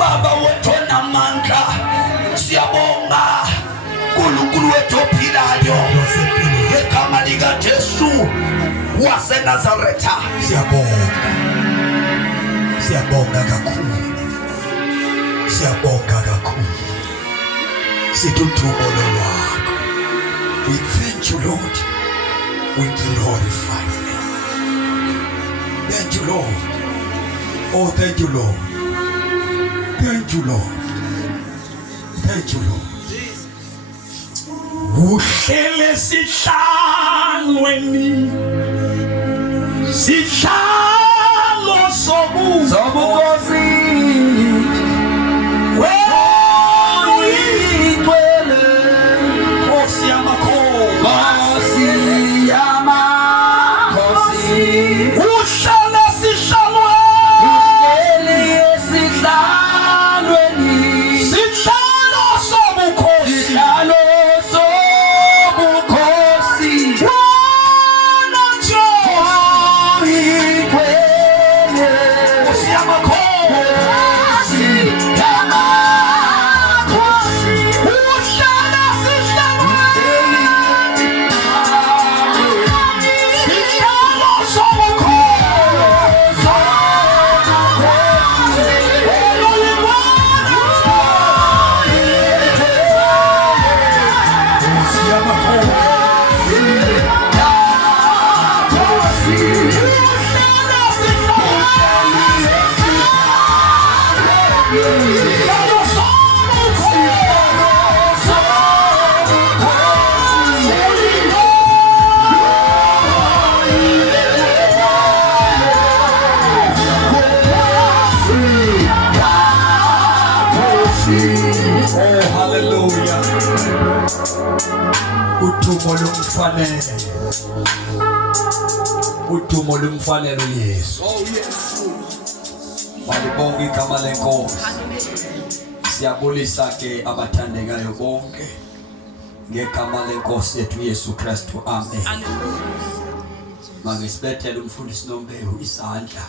Baba wetona manga siyabonga uNkulunkulu wethu ophilayo ngegama lika Jesu waseNazaretha. Siyabonga kakhulu. Sithuthumelo lwakho. We thank you, Lord. We glorify you. Thank you, Lord. Oh, thank you, Lord. Thank you, Lord. Thank you, Lord. Uhlele sihlalweni sihlalo sobukosi uyigcwele Nkosi yamakhosi uhlele sihlalweni sihlalo sobukosi Udumo lumfanele Yesu. Malibonke igama lenkosi. Siyabulisa ke abathandekayo bonke ngegama lenkosi yethu Yesu Kristu. Amen. Mangisibethele umfundisi Nombewu isandla.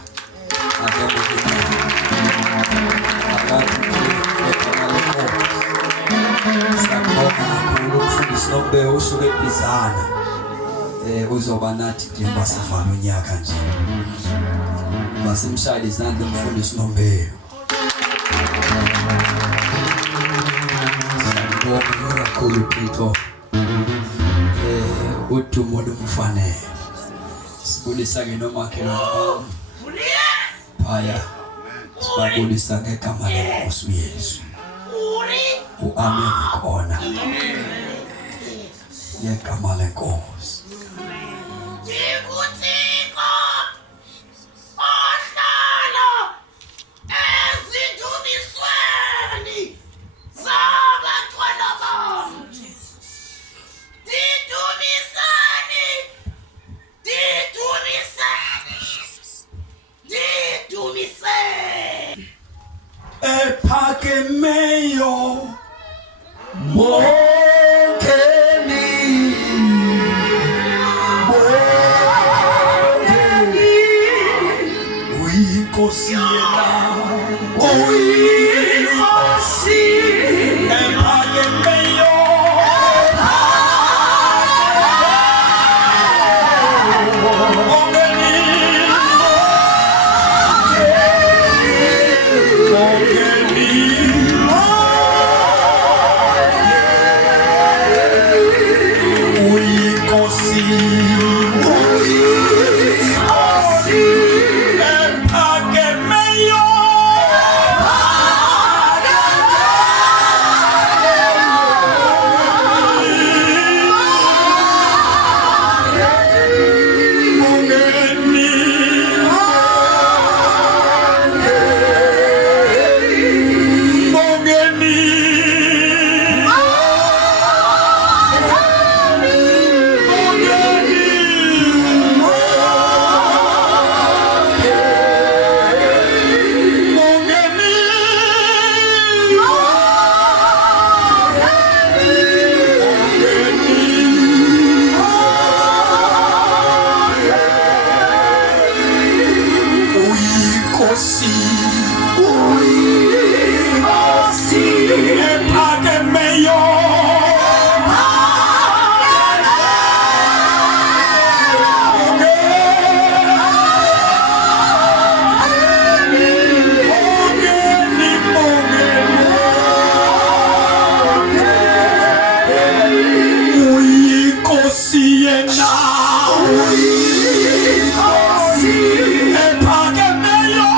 Umfundisi Nombewu usuke eBizana. Uzoba nathi dimba sivala unyaka nje. Basimshaya izandla umfundisi Nombewu. Siyabonga kakhulu Phito. Udumo lumfanele. Sibulisa ke nomakhelwane. Phaya. Sibulisa ngegama lenkosi Yesu. Amen khona. Ngegama lenkosi. Mokeni yena uyinkosi ephakemeyo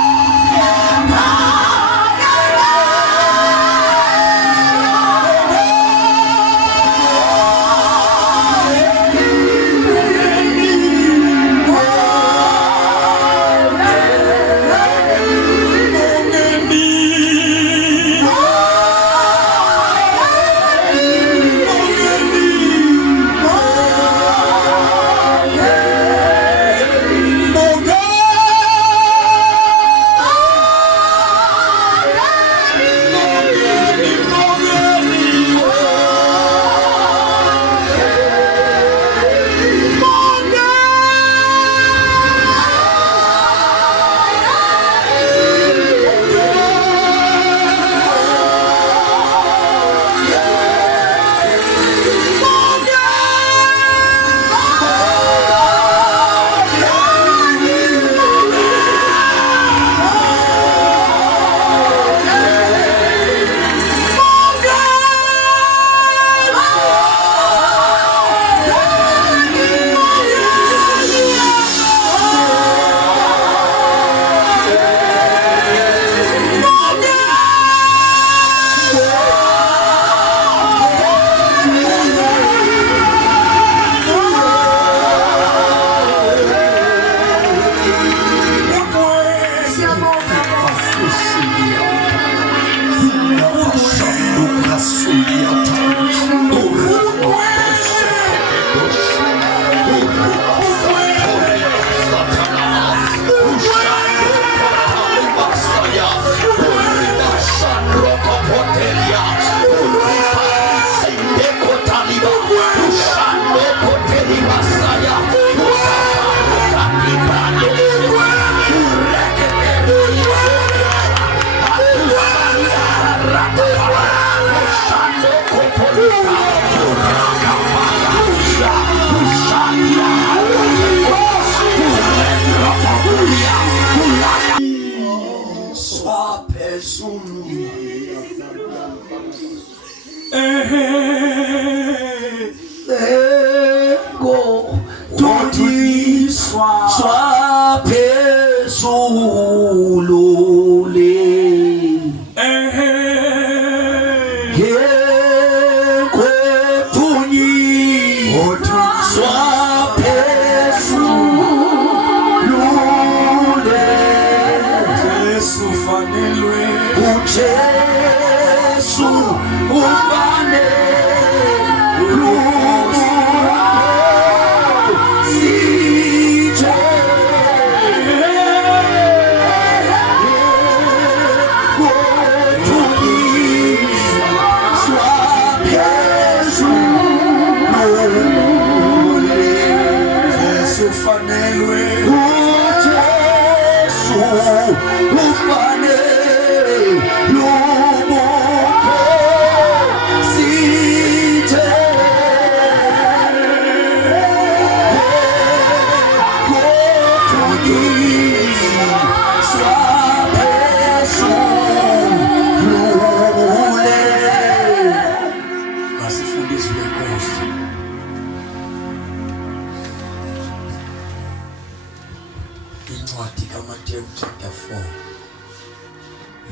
Matthew chapter 4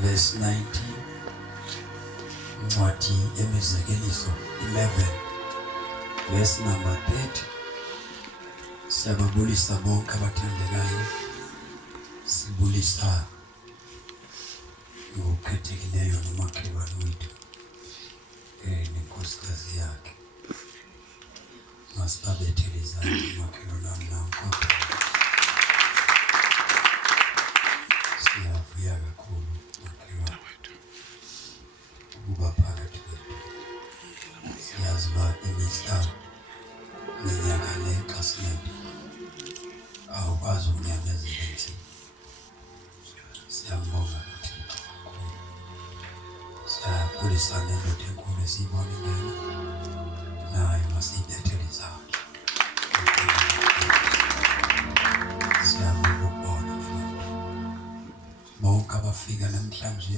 verse 19 Ncwadi Evangelism 11 verse number 30 Siyababulisa bonke abathandekayo sibulisa ngokhethekileyo nomakhelwane wethu nenkosikazi yakhe masibabetheleza umakhelwane namkho siyavuya kakhulu makhelwane ukuba phakathi kwethu siyazi uba imihla minyaka le kaSilembe awukwazi ukunyamezela endlini. Siyambonga uThixo kakhulu. Siyabulisa nendoda enkulu esiyibona ingena nayo masiyibethele izandla. Siyabonga ukubona mfowethu. Bonke abafika namhlanje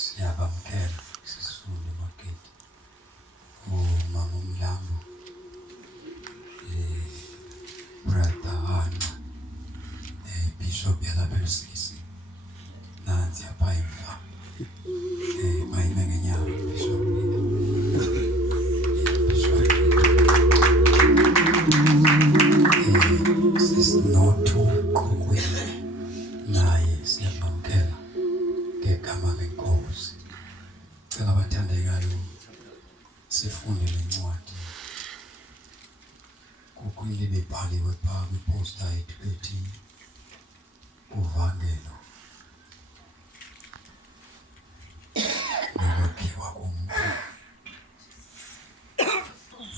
siyabamkela sisule magedi. Mama uMlambo kwile bebhaliwe phaa kwiposta yethu ethi uvangelo nokwakhiwa komuntu,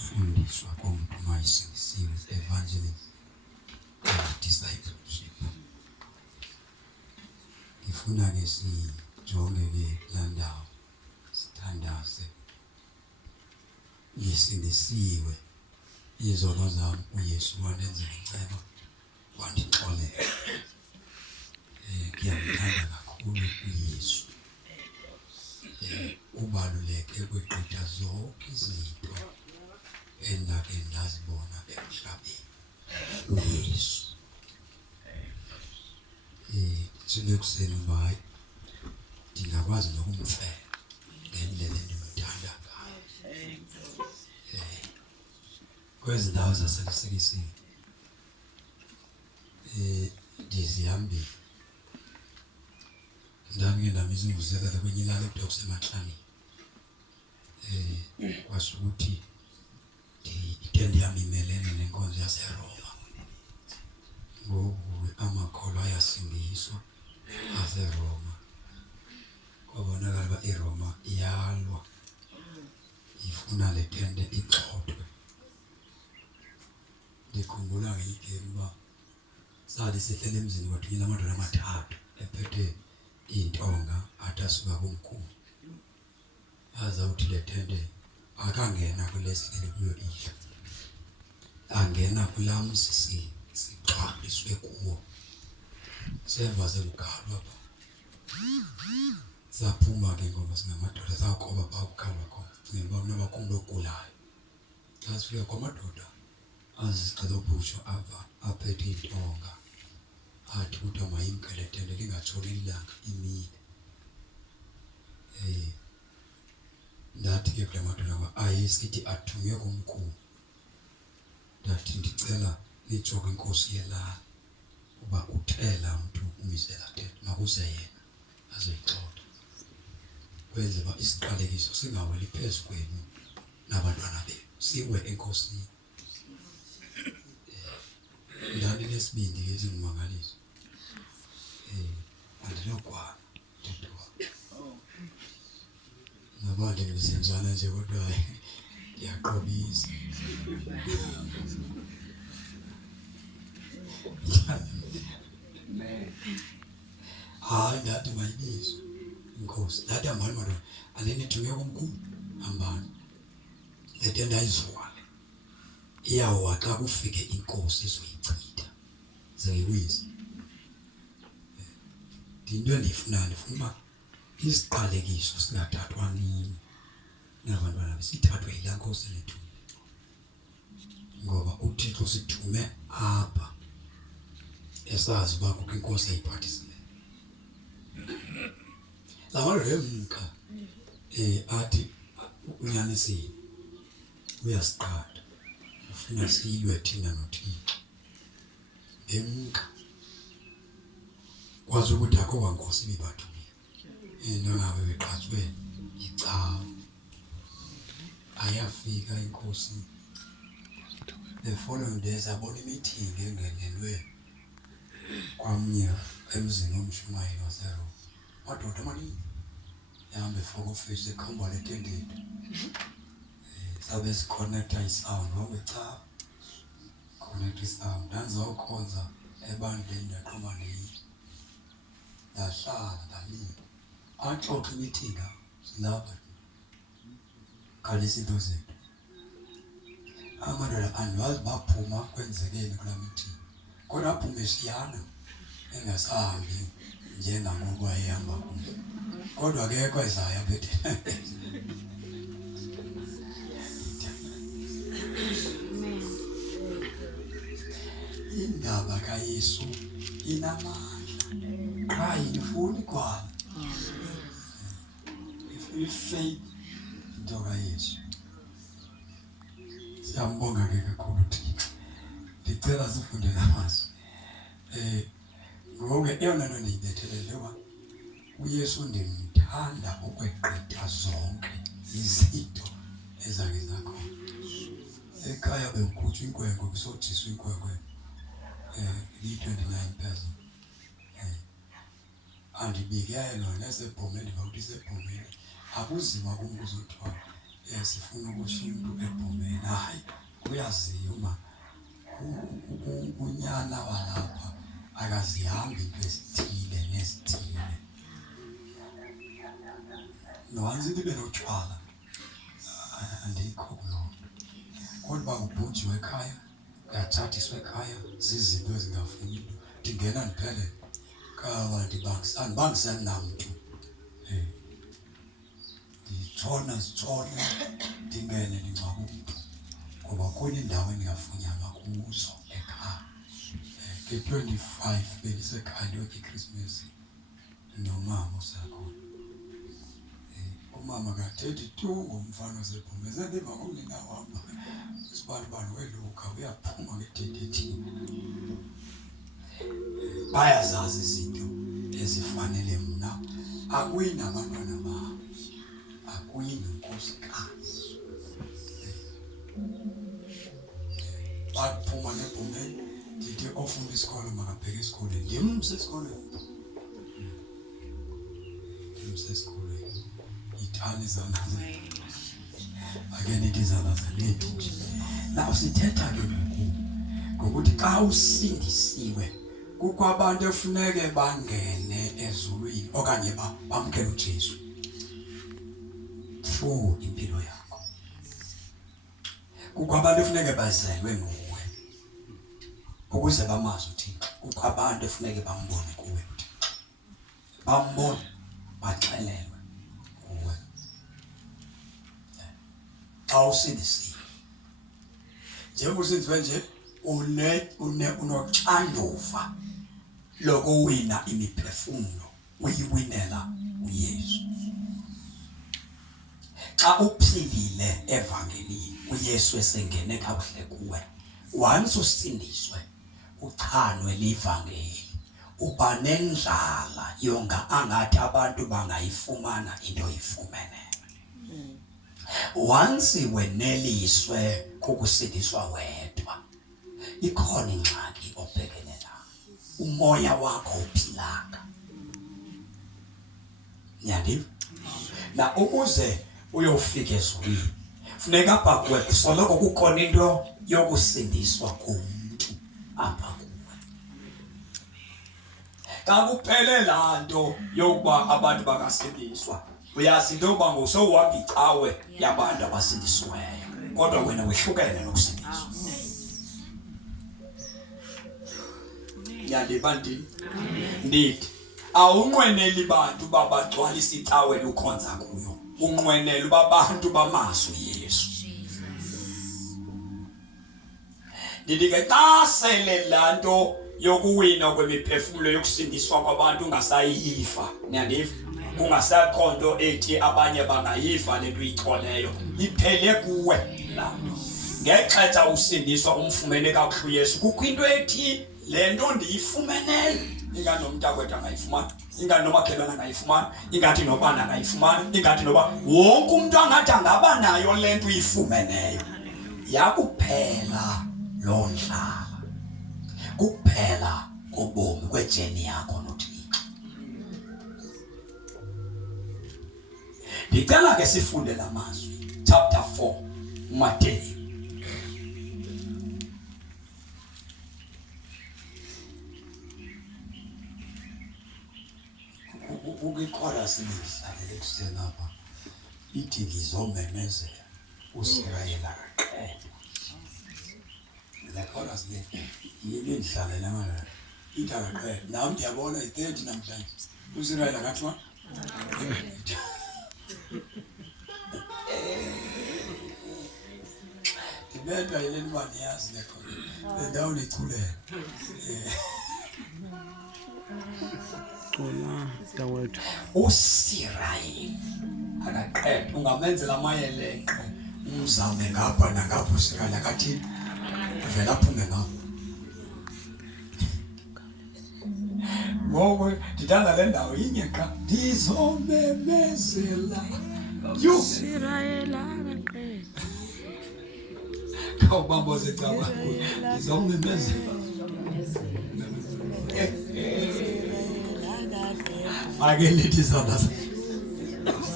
fundiswa komuntu mayisengisiwe, evangelism and discipleship. Ngifuna ke sijonge ke landawo sithandaze ngisindisiwe izono zami uYesu wanenzela inceba wandixolela. Ngiyamthanda kakhulu uYesu. Ubaluleke kweqitha zonke izinto endake ndazibona emhlabeni uYesu. Silekuseni bayi ndingakwazi nokumfela ngendlela endimthanda ngayo. Kwezi ndawo zaseLusikisiki ndizihambile. Ndake ndamiza imvuzekela kwenye ilali ekuthiwa kusemaXhingana. Kwasho ukuthi ndide ndiyamimelene nenkonzo yaseRoma. Ngoku amakholwa ayasindiswa aseRoma. Kwabonakala uba iRoma iyalwa, ifuna le tende igxothwe. Ndikhumbula ngeligeni uba sali sihlele emzini kwathunyelwa amadoda amathathu ephethe intonga athi asuka kumkhulu. Azawuthi le tende akangena kulesihlele kuyo idla, angena kulaa mzi sixhwabiswe kuwo. Seva sekugalwa pha, saphuma ke ngoba singamadoda sawukhoba phaa kukhalwa khona. Cinga uba kunobakhulu ogulayo. Xa sifika kwamadoda azizixelobusho apha aphethe intonga athi kuthiwa mayimkele tende lingatshoni ilanga imile. Ndathi ke kule madoda uba ayisithi athunywe kumkhulu. Ndathi ndicela nijonge inkosi yelala uba uthela mntu umizela tende makuze yena azoyixoxa. Kwenze uba isiqalekiso singaweli phezu kwenu nabantwana benu, siwe enkosini. Ndani lesibindi ke singumangaliso. Andinokwana ndedwa. Nabandi ngizenzana nje kodwa ndiyaqobisa. Hayi ndathi mayibizwe inkosi. Ndathi hambani madoda, aninithunywe kumkhulu, hambani. Le tende ayizwale. Iyawuwa xa kufike inkosi izoyichitha zeyibuyise. Into endiyifunayo ndifuna uba isiqalekiso singathathwa nini nabantwana besithathwe yilaa nkosi enithume. Ngoba uThixo sithume apha esazi uba kukho inkosi eyiphathisileyo. Laa madoda emka athi unyanisile uyasiqatha, ufuna siyilwe thina noThixo. Emka kwazi ukuthi akho kwankosi ibibathumile. Into ngabe beqhathwe icawa. Ayafika inkosi. The following days abona imeeting engenelwe kwamnye emzini omshumayeli waseRoma. Madoda amaninzi yahambe efaka ofisi ekhomba le tende yethu. Sabe siconnecta isound ngoba cha connect isound ndazawukhonza ebandleni ndaqhuma neyi. Ndahlala ndalinda axoxe imeeting silapha khalisa into zethu. Amadoda andiwazi baphuma kwenzekeni kulaa meeting, kodwa aphume siyana engasahambi njengangoku wayehamba kuzo. Kodwa ke kwezayo aphethe indaba kaYesu inamandla. Qha ifuni kwala. Ifuni faith into kaYesu. Siyambonga ke kakhulu uThixo. Ndicela sifunde namazwi. Ngoku eyona nto ndiyibethelele uba uYesu ndimthanda ukweqitha zonke izinto ezake zakhona. ekhaya bekukhutshwa inkwenkwe kusothiswa inkwenkwe li-29,000 andibikeelwa nesebhomeni ngawuthi sebhomeni akuzima kum kuzothiwa sifuna ukuthi umuntu ebhomeni hayi uyaziyo uma unyana walapha akazihambi into ezithile nezithile nohansi libe notshwala andikho kuloo kodwa ubhujiwe ekhaya uyathathiswa ekhaya zizinto ezingafuni into ndingena ndiphele kabantu bangisenamntu nditshona ndingene ndingcwaba umntu ngoba khona indawo endingafunyanga kuzo ekhaya nge-25 bendisekhaya ndiyotya iKrismesi nomama usakhona umama kathethi tu ngomfana osebhomeni sendiva ngomnina wam isibanibani weluka uyaphuma ngededethini bayazazi izinto ezifanele mna akuyi nabantwana bam akuyi nonkosikazi baphuma nebhomeni ndithi ofuna isikolo makabheke esikolweni ndimse esikolweni ithani zana again itizana zalethu nje la sithetha ke ngokuthi xa usindisiwe kukho abantu efuneke bangene ezulwini okanye bamkele uJesu through impilo yakho. Kukho abantu efuneke bazelwe nguwe ukuze bamazi uThixo. Kukho abantu efuneke bambone kuwe uThixo, bambone baxelelwe nguwe. Xa usindisiwe njengoba usindiwe nje unoxanduva lokuwina imiphefumulo uyiwinela uYesu. Xa uphilile evangelini uYesu esengene kakuhle kuwe, once usindiswe uchanwe livangeli uba nendlala yonga angathi abantu bangayifumana into oyifumene. Once weneliswe kukusindiswa wedwa ikhona ingxaki obhekene nayo, umoya wakho uphilanga. Nyandiva na ukuze uyofika ezulwini funeka apha kuwe kusoloko kukhona into yokusindiswa komuntu apha kuwe. Xa kuphele laa nto yokuba abantu bangasindiswa uyazi into yokuba ngosowuhamba icawe yabantu abasindisiweyo kodwa wena wehlukene nokusindiswa. Yandiva ndini ndithi awunqweneli bantu babagcwalisa icawe lukhonza kuyo, unqwenela uba abantu bamazi uYesu. Ndithi ke xa sele laa nto yokuwina kwemiphefumulo yokusindiswa kwabantu ungasayiva, nyandiva, kungasakho nto ethi abanye bangayiva le nto uyitholeyo, iphele kuwe laa nto. Ngexetsha usindiswa umfumene kakuhle uYesu kukho into ethi le nto ndiyifumeneyo ingathi nomntakwethu angayifumani, ingathi nomakhelwane angayifumani, ingathi nobana angayifumani, ingathi noba wonke umuntu angathi angaba nayo le nto uyifumeneyo. Yakuphela loo ndlala, kuphela kobomi kwejeni yakho noThixo. Ndicela ke sifunde la mazwi, chapter 4 uMateyu. Ukichorus lihlale ekuseni apha ithi ngizomemezela uSirayeli akaqedwa. Le chorus le yini lihlale namanje ithi akaqedwa. Nami ndiyabona i30 namhlanje uSirayeli akathwa ndibedwa yile ntwana yazi le khona le ndawo lichulela Dawethu uSirayeli akaqedwa. Ungamenzela amayeleqe umzame ngapha nangapha uSirayeli akathini vela aphume ngapha. Ngoku ndithanda le ndawo inye qha ndizomemezela Israyeli akaqedwa. Awubamboze caba. Ngizomemeza. Ake lithi sana.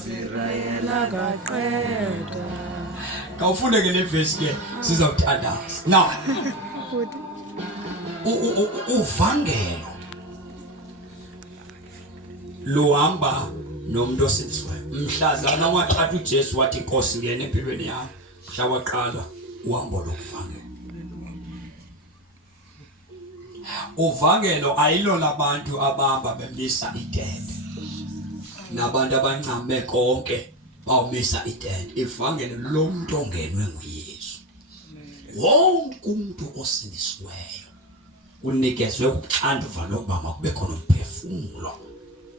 Israyela kaqeda. Kawufune ke le verse ke sizawuthandaza. Now. Uvangelo luhamba nomuntu osindiswayo. Mhlazana wathatha uJesu wathi Nkosi ngene empilweni yakho. Mhla waqala uhambo lokuvangela. Uvangelo ayilona abantu abahamba bemisa itende. Nabantu abancame konke bawumisa itende. Ivangelo lomuntu ongenwe nguYesu. Wonke umuntu osindiswayo unikezwe uxanduva lokuba makube khona umphefumulo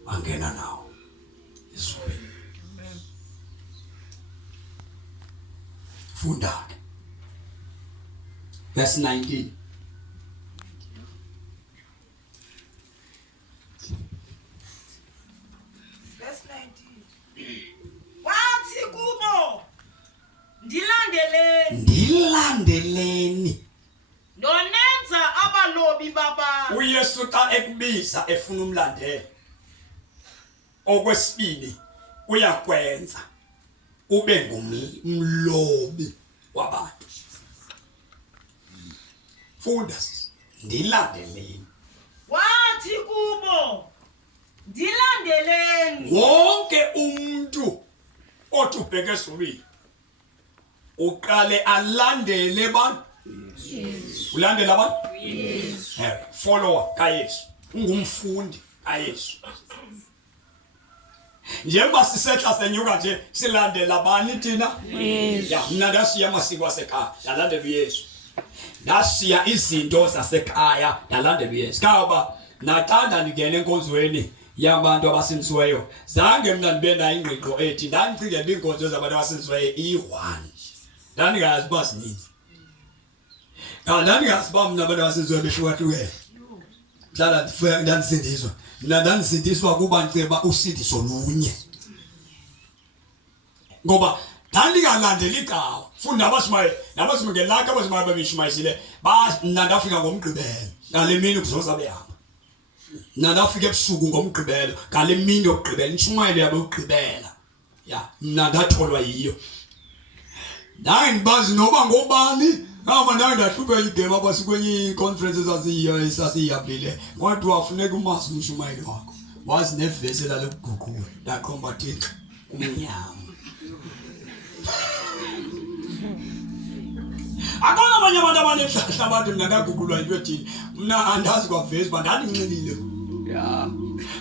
angena nawo ezweni. Funda ke verse 19. Verse 19. Wathi kubo ndilandeleni nonenza abalobi baba. uYesu xa ekubiza efuna umlandela okwesibili uyakwenza ube ngumlobi wabantu. Funda ndilandeleni. Wathi kubo ndilandeleni. Wonke umuntu othi ubheke esubili uqale alandele abantu. Yes. Ulandela abantu? Yes. Follower kaYesu. Ungumfundi kaYesu. Njengoba sisetla senyuka nje silandela abani thina? Yes. Ya, mina ndasiya amasiko asekhaya, ndalandela uYesu. Ndasiya izinto zasekhaya, ndalandela uYesu. Kaba nathanda ngene enkonzweni yabantu abasindisiweyo. Zange mina ndibe na ingqiqo ethi ndandicingela inkonzo zabantu abasindisiweyo i1. Ndandingazi basininzi. Ndandingazi ba mina abantu abasindisiweyo beshiwahlukene. Hlala ndandisindiswa. Mina ndandisindiswa kuba ngiceba usindiso lunye. Ngoba ndandingalandeli icawa. Funda abashimaye, nabasimngelaka abashimaye babishimayisile. Ndafika ngomgqibelo. Ngale mini kuzoza behamba. Ndafika ebusuku ngomgqibelo. Ngale mini yokugqibela intshumayelo yabo ukugqibela. Ya, ndatholwa yiyo. Ndibazi noba ngobani. Ngama ndahlupheka igame abasikwenye conferences asiyabile. Kodwa wafuneka umazi umshumayeli wakho. Wazi nevesi lalekuguqula. Ndaqomba Thixo umnyama. Akona abanye abantu abanehlahla abantu ngakaguqulwa into ethini. Mina andazi kwavesi bandandinxilile. Yeah.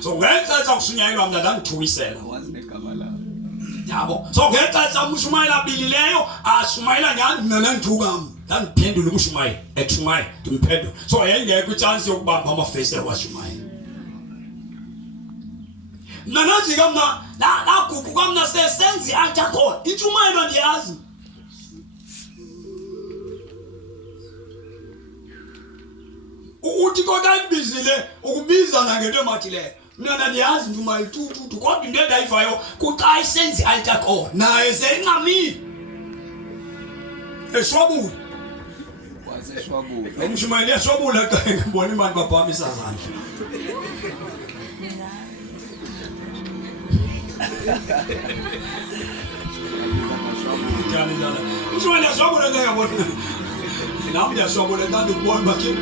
So ngenxa ukusunyayelwa mina ndandithukisela. Wazi negama lawo. Yabo. So ngenxa umshumayeli abilileyo ashumayela nyani mina ndandithuka. Ndandiphendula umshumayeli etshumayeli ndimphendula. So yayingekho chance yokubamba amafesi washumayeli. Mina nazika mina naguquka mina sesenzi altar call. Intshumayelo ndiyazi. Uthi kodwa ibizile ukubiza ngento emathile. Mina ndiyazi ndumayeli tu kodwa into endayivayo kuxa isenzi altar call. Naye senqamile. Eshwabula. Wazeshwabula. Umshumayeli eshwabula xa ngibona imali babhamisa zandla. Njani. Umshumayeli eshwabula xa ngibona. Nami ndiyashwabula kanti ukubona bathi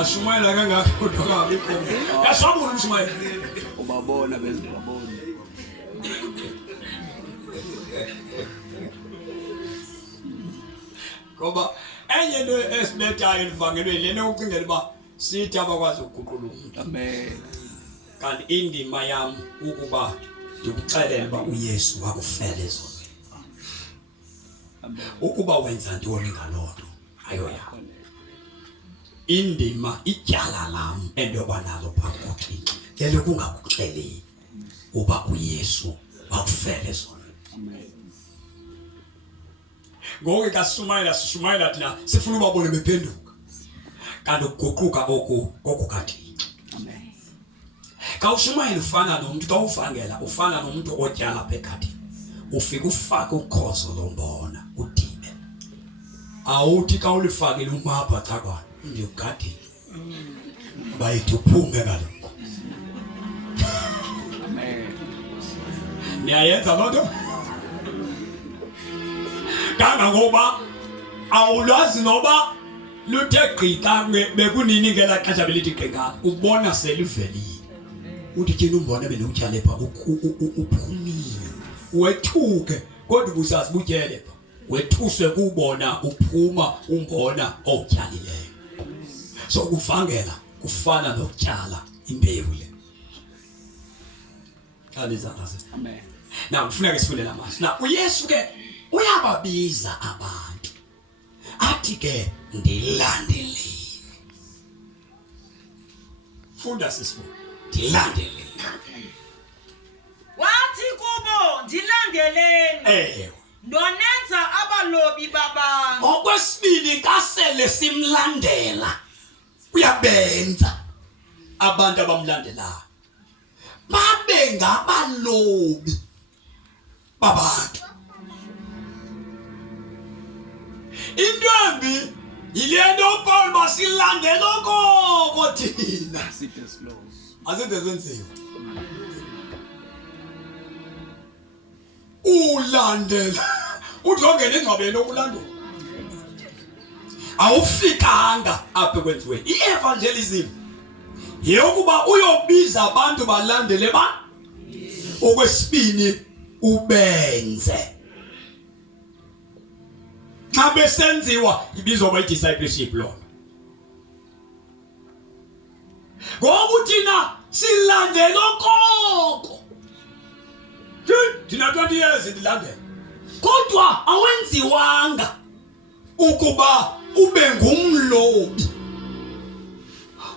ashumayela kangaka kodwa kabikho. Yashwabula umshumayeli. Ubabona bezibabona. Ngoba enye into esibethayo evangelweni lena ucingela uba sithi abakwazi ukuguqula umuntu. Amen. Kanti indima yami ukuba ndikuxelela uba uYesu wakufela ezonweni. Amen. Ukuba wenza ntoni ngalonto ayo yakho. Indima ityala lam endoba nalo phambi koThixo lele kungakuxeleli uba uYesu wakufela ezonweni. Amen. Ngoku sishumayela thina sifuna ubabone bephenduka. Kanti ukuguquka okukaThixo. Amen. Kawushumayela ufana nomuntu xa uvangela ufana nomuntu otyala phekati. Ufika ufaka ukhozo lombona udibe. awuthi ka ulifakile umapha cha kwa ngiyogadile bayithi uphume ngalokho Amen. niyayenza lonto kangangoba awulwazi noba luthe gqika bekunini ngela xesha belithi gqika ubona selivelile uthi thina umbona benokutyale pha uphumile wethuke kodwa ubusazi butyele pha wethuswe kubona uphuma umbona otyalileyo so kuvangela kufana nokutyala imbewu le alizangaze Amen. na kufuneka sifunde lamasi na uYesu ke uyababiza abantu athi ke ndilandeleni funda sisifu ndilandeleni wathi kubo ndilandeleni ndonenza abalobi babantu okwesibili kasele simlandela uyabenza abantu abamlandelayo babe ngabalobi babantu intombi yilento Paul basilandela okoko thina Sit as flows. azinde zenziwe ulandela uthi ongena engcwabeni okulandela awufikanga apha kwenziwe i-evangelism yeyokuba uyobiza abantu balandele ba okwesibini ubenze xa besenziwa ibizwa by discipleship lo ngoku thina silandela okoko thina 20 years ndilandela kodwa awenziwanga ukuba ube ngumlobi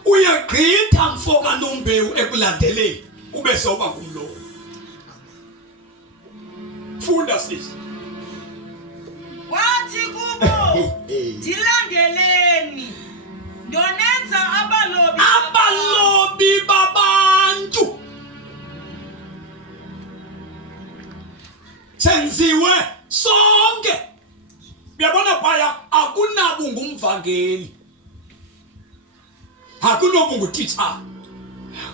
uyagqitha mfoka nombewu ekulandeleni ube soba ngumlobi funda sisi wathi kubo ndilandeleni ndonenza abalobi babantu senziwe sonke uyabona phaya akunabungu umvangeli akunobungu teacher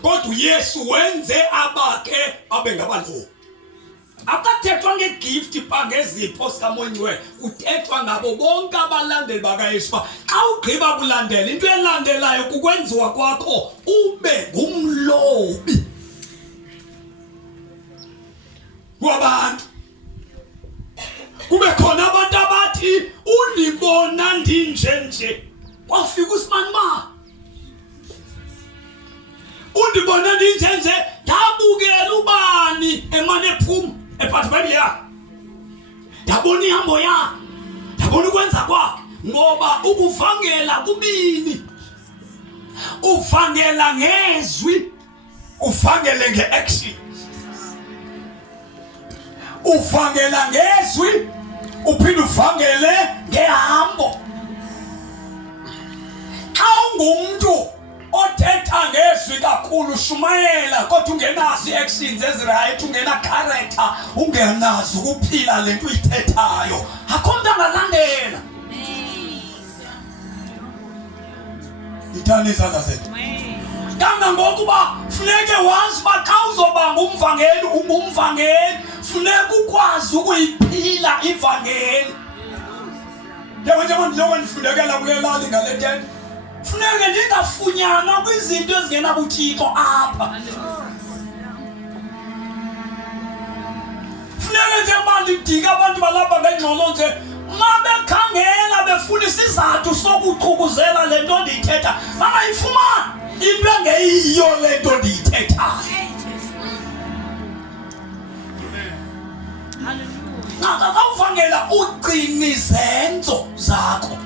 kodwa uYesu wenze abakhe babe ngabalobi akathethwa ngegift pangezipho sikamonyiwe uthethwa ngabo bonke abalandeli bakaYesu xa ugqiba kulandela into elandelayo kukwenziwa kwakho ube ngumlobi wabantu kube khona abantu abathi undibona ndinjenje kwafika usimanima undibona ndinjenje ndabukela ubani emane ephuma ephathibeli yakhe ndabona ihambo yakhe ndabona ukwenza kwakhe ngoba ukuvangela kubini uvangela ngezwi uvangele ngeaction uvangela ngezwi uphinde uvangele ngehambo xa ungumuntu othetha ngezwi kakhulu shumayela kodwa ungenazo i-actions eziright ungena character ungenazo ukuphila lento uyithethayo akho umuntu angalandela ithani izandla zethu kangangokuba funeke wazi uba xa uzoba ngumvangeli ungumvangeli funeka ukwazi ukuyiphila ivangeli njengoba ndifundekela kule lali ngale tente funeke ndingafunyanwa kwizinto ezingenabuthixo apha funeke njengoba ndidika abantu balapha ngengxolo nje ma bekhangela befuna isizathu sokuchukuzela le nto ndiyithetha bangayifumani into engeyiyo le nto ndiyithethayo Nakavangela ugcina izenzo zakho.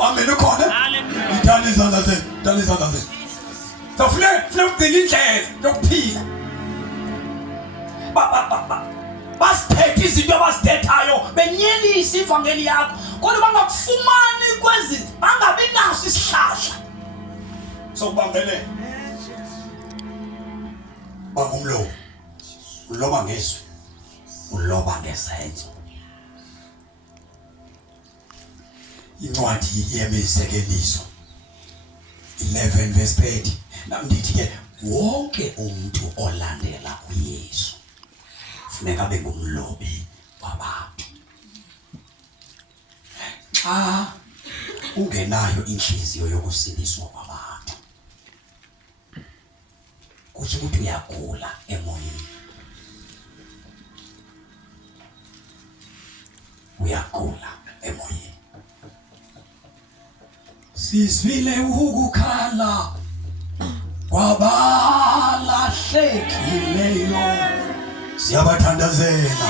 Amen ukhona? Hallelujah. Ithanda izandla zenu, ithanda izandla zenu. Safune ugcina indlela yokuphila. Basithethe izinto abazithethayo benyelisa ivangeli yakho kodwa bangakufumani kwezi bangabi naso isihlahla sokubambelela. Bangumlobi uloba ngezwi uloba ngesenzo. Incwadi yemisekeliso 11 verse 30 namdithi ke wonke umuntu olandela uYesu funeka abe ngumlobi wabantu. Xa ungenayo inhliziyo yokusindiswa kwabantu kusho ukuthi uyagula emoyeni. Uyagula emoyeni. Sizwile ukukhala kwabalahlekileyo, siyabathandazela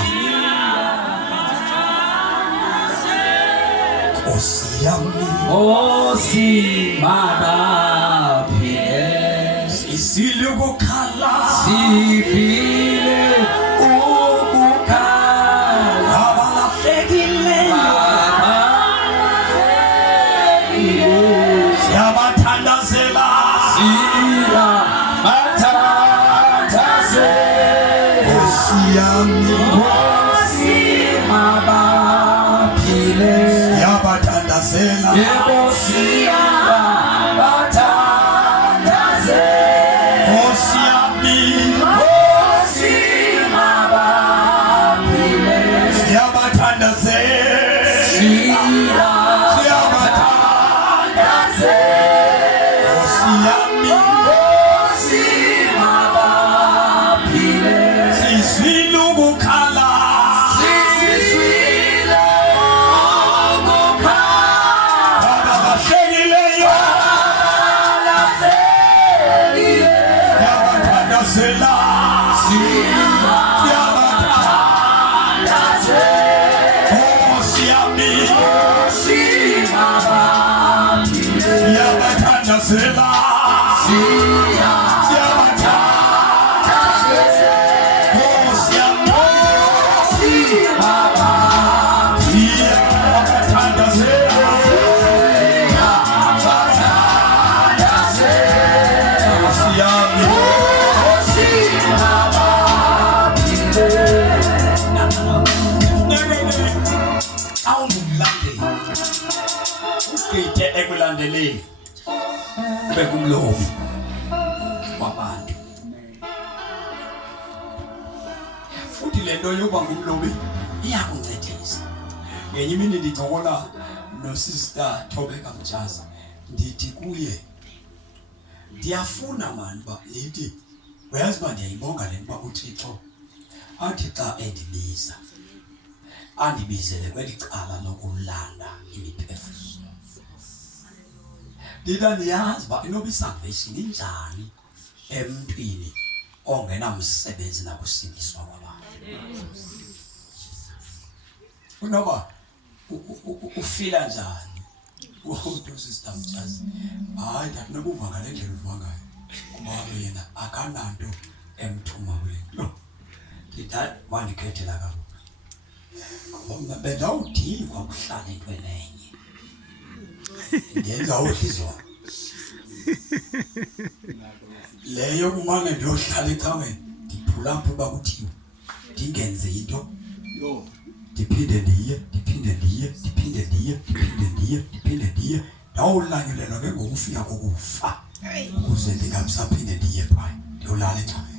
Nkosi yami, Nkosi mabaphile, sizwile ukukhala sifile ukukhala kwabalahlekileyo, siyabathandazela Nkosi yami, Nkosi mabaphile, siyabathandazela Nkosi mabathandazela, Nkosi yami, Nkosi mabaphile, siyabathandazela Nkosi yami, Nkosi mabaphile, sizwile ukukhala sisizwile ukukhala kwabalahlekileyo, siyabathandazela Nkosi yami, siyabathandazela Nkosi yami, Nkosi yami, awungumlandeli ugqithe ekulandeleni bekumlobi wabantu. Futhi lento yokuba ngumlobi iyakuncedisa. Ngenye imini ndincokola nosister Thobeka Mjazi, ndithi kuye ndiyafuna mani uba ndithi uyazi uba ndiyayibonga le nto uba uThixo athi xa endibiza andibizele kweli cala lokulanda imiphefumlo. Ndithi andiyazi uba inoba isalvation injani emntwini ongenamsebenzi nakusindiswa kwabantu. Unoba ufila njani umuntu sister Mjazi, hayi ndathi noba uva ngale ndlela uva ngayo kuba yena akananto emthuma kule nto. Ndithi wandikhethela kakhulu ngoba mna bendawudingwa ukuhlala entweni enye ndenza udlizwa leyo kumane ndiyohlala ecaweni ndiphulapho uba kuthiwe ndingenze into ndiphinde ndiye ndawulanyulelwa ke ngokufika kokufa ukuze ndingabisaphinde ndiye phaya ndiyolala ecaweni.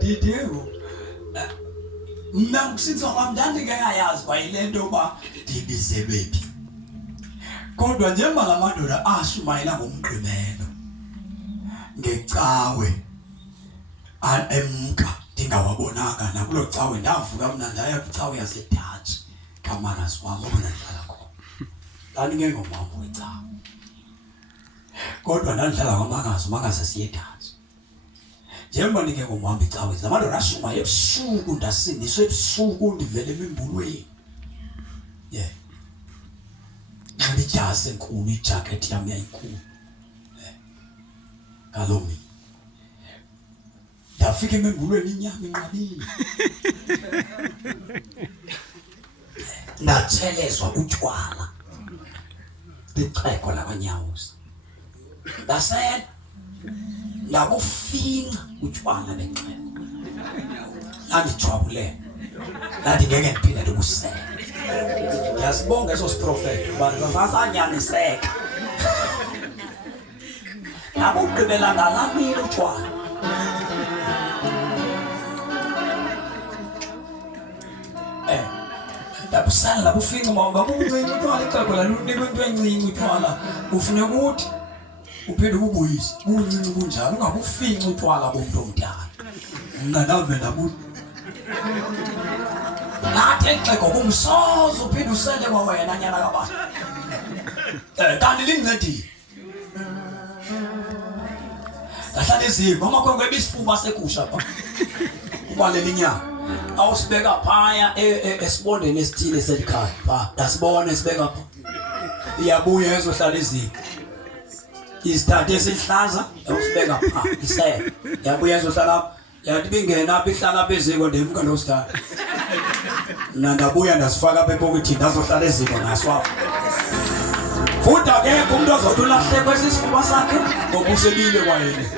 Didero mna kusithiwa kwam ndandingengayazi kwa yile nto yoba ndibizelwe phi, kodwa njengoba la madoda ashumayela ngomgqibelo ngecawe emka ndingawabonanga, nakulo cawe ndavuka mna ndaya kwicawe yaseDatshi kaMaras wam obona ndihlala khona. Ndandingengomama wecawe kodwa ndandidlala kwaMakazi asiye eDatshi. Njengoba ndingengomama icawe amadoda ashumayela ebusuku, ndasindiswa ebusuku ndivele emimbulweni. Nxiba idyasi enkulu, ijakethi yam yayinkulu ngaloo mini. Ndafika emimbulweni inyama inqabile. Ndatshelezwa utywala lixhego labanyawuza. Ndasela labufinca utshwala benxele landijwabule lathi ngeke ndiphinde ndikusele. Ngiyasibonga eso siprofeti uba sasanyaniseka nabugqibela ngalamile utshwala. Labusala labufinca babuncinci utshwala ixhego lalunikwe into encinci utshwala ufune ukuthi uphinde ubuyise buncinci kunjalo ungabufinca utshwala bomntu omdala. Mnganave ndabuthi nathi exhego kumsozo uphinde usele kwawena nyana kabantu kanti lincedile. Ngahlala eziko amakhwenkwe ebisifuba segusha pha ubalela inyama awusibeka phaya esibondeni esithile selikhaya pha dasibone sibeka pha iyabuya ezohlala eziko isithathe esihlaza awusibeka pha isele iyabuya ezohlala yathi bingena apha ihlala apha eziko ndemuka nosithatha mna ndabuya ndasifaka apha epokethini ndazohlala eziko naswapha futhi akekho umuntu ozothi ulahlekwe esisifuba sakhe ngoba usebile kwayena.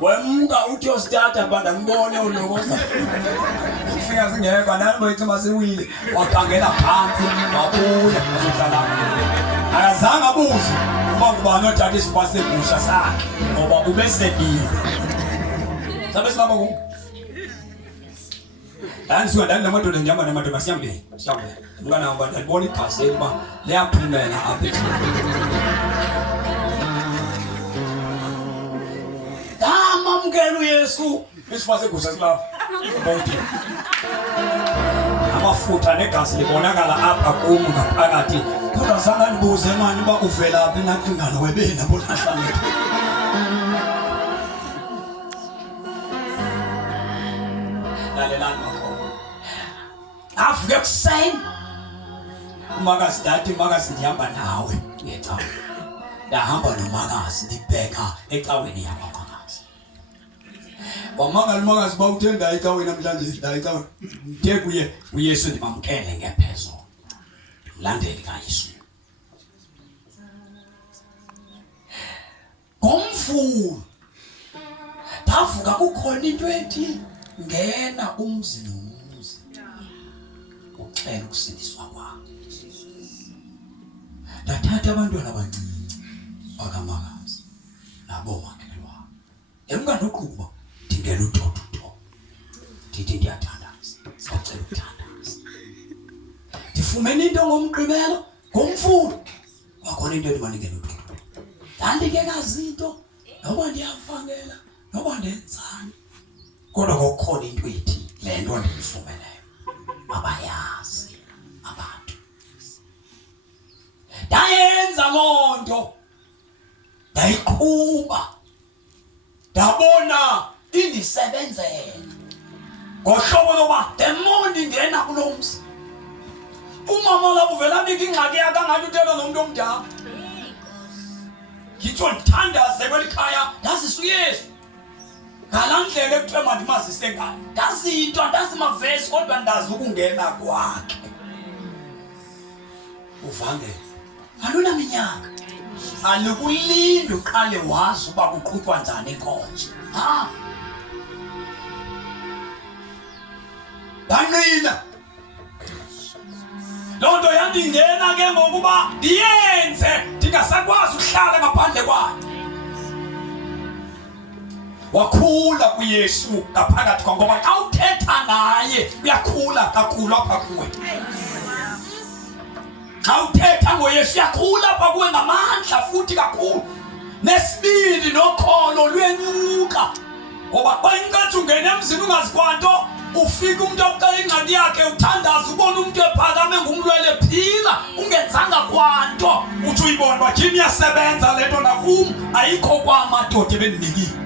Wemka uthi osithatha banda ngibone ulokoza sifika singekho nani boyithi masiwile wakhangela phansi wabuya azohlala akazange abuze uma kuba nothatha isifuba segusha sakhe ngoba ubesebile sabe silapha ku andisiwa ndandinamadoda ndihamba namadoda siyambeni mntwana wam ndandibona iphaseli uba liyaphumela apha amamkela uYesu isifuba segusha silapha amafutha negazi libonakala apha kum ngaphakathi kodwa zange ndibuze mani uba uvela phi naxingana webeni abonahlange lalelani makhomo avuke ekuseni umakazi dathi umakazi ndihamba nawe uyecawe ndahamba nomakazi ndibheka ecaweni yamakazi wamangala umakazi uba uthendayo ecaweni namhlanje ndayicawe ndithe kuye uYesu ndimamkele ngephezo mlandeli kaYesu ngomvulo ndavuka kukhona into ethi ngena umzi nomuzi uxela ukusindiswa kwakho. Ndathatha abantwana abancinci bakamakazi nabomakhelwane emka noqhuba ndingena utototo ndithi ndiyathandaza sicela ukuthandaza ndifumene into ngomgqibelo ngomvulo wakhona into endibanike notototo ndandike kazinto noba ndiyavangela noba ndenzani kodwa kukhona into ethi le nto ndiyifumeleyo abayazi abantu ndayenza loo nto ndayiqhuba ndabona indisebenzela ngohlobo loba demoni ngena kulo mzi umama labo vela nike ingxaki yakhe angathi uthetha nomuntu omdala ngitsho ndithandaze kweli khaya ndazisa uYesu ngalandlela ekuthiwa mandimazise ngayo ndazinto ndazimavesi kodwa ndazi ukungena kwakhe uvangele alunaminyaka alikulinda uqale wazi uba kuqhutywa njani inkonzo ndanqina loo nto yandingena ke ngokuba ndiyenze ndingasakwazi ukuhlala ngaphandle kwayo. Wakhula kuYesu ngaphakathi kwa ngoba xa uthetha naye uyakhula kakhulu apha kuwe. Xa uthetha ngoYesu uyakhula apha kuwe ngamandla futhi kakhulu. Nesibindi nokholo lwenyuka ngoba xa inkathi ungena emzini ungazi kwanto ufika umuntu oqala ingxaki yakhe uthandaza ubona umuntu ephakame ngumlwele phila ungenzanga kwanto uthi uyibona uba kimi iyasebenza le nto nakum ayikho kwamadoda ebendinikile.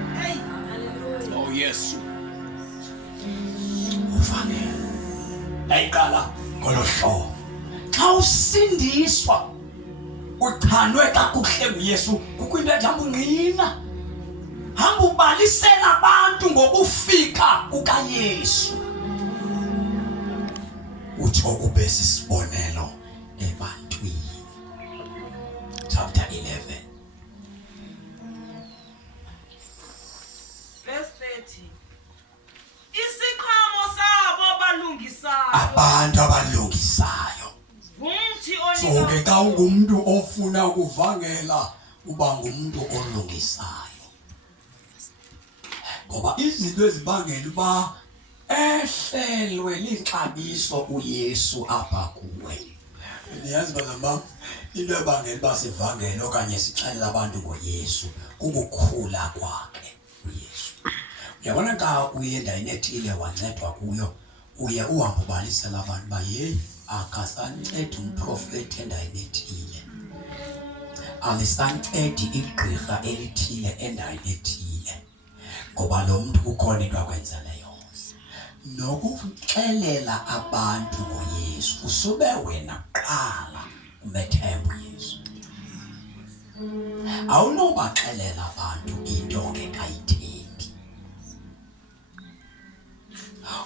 Yesu ufanele ayiqala ngolo hlobo xa usindiswa uthandwe kakuhle nguYesu kukho into ejamba ungqina hamba ubalisela abantu ngokufika kukaYesu utsho ubesisibonelo ebantwini. Chapter 11 ethi isiqhamo sabo balungisayo abantu abalungisayo. ngumthi So onika ke xa ungumuntu ofuna ukuvangela uba ngumuntu olungisayo. Ngoba izinto ezibangela uba ehlelwe lixabiso uYesu apha kuwe. Niyazi bazama into ebangela uba sivangele okanye sixelela abantu ngoYesu kukukhula kwakhe uYesu. Uyabona xa uye endaweni ethile wancedwa kuyo uye uhambe ubalisela abantu uba yeyi akasancedi umprofethi endaweni ethile, alisancedi igqirha elithile endaweni ethile, ngoba lo mntu kukhona into akwenzele yona. Nokuxelela abantu ngoYesu usube wena kuqala umethemba uYesu. Awunobaxelela abantu into ongekayithembi.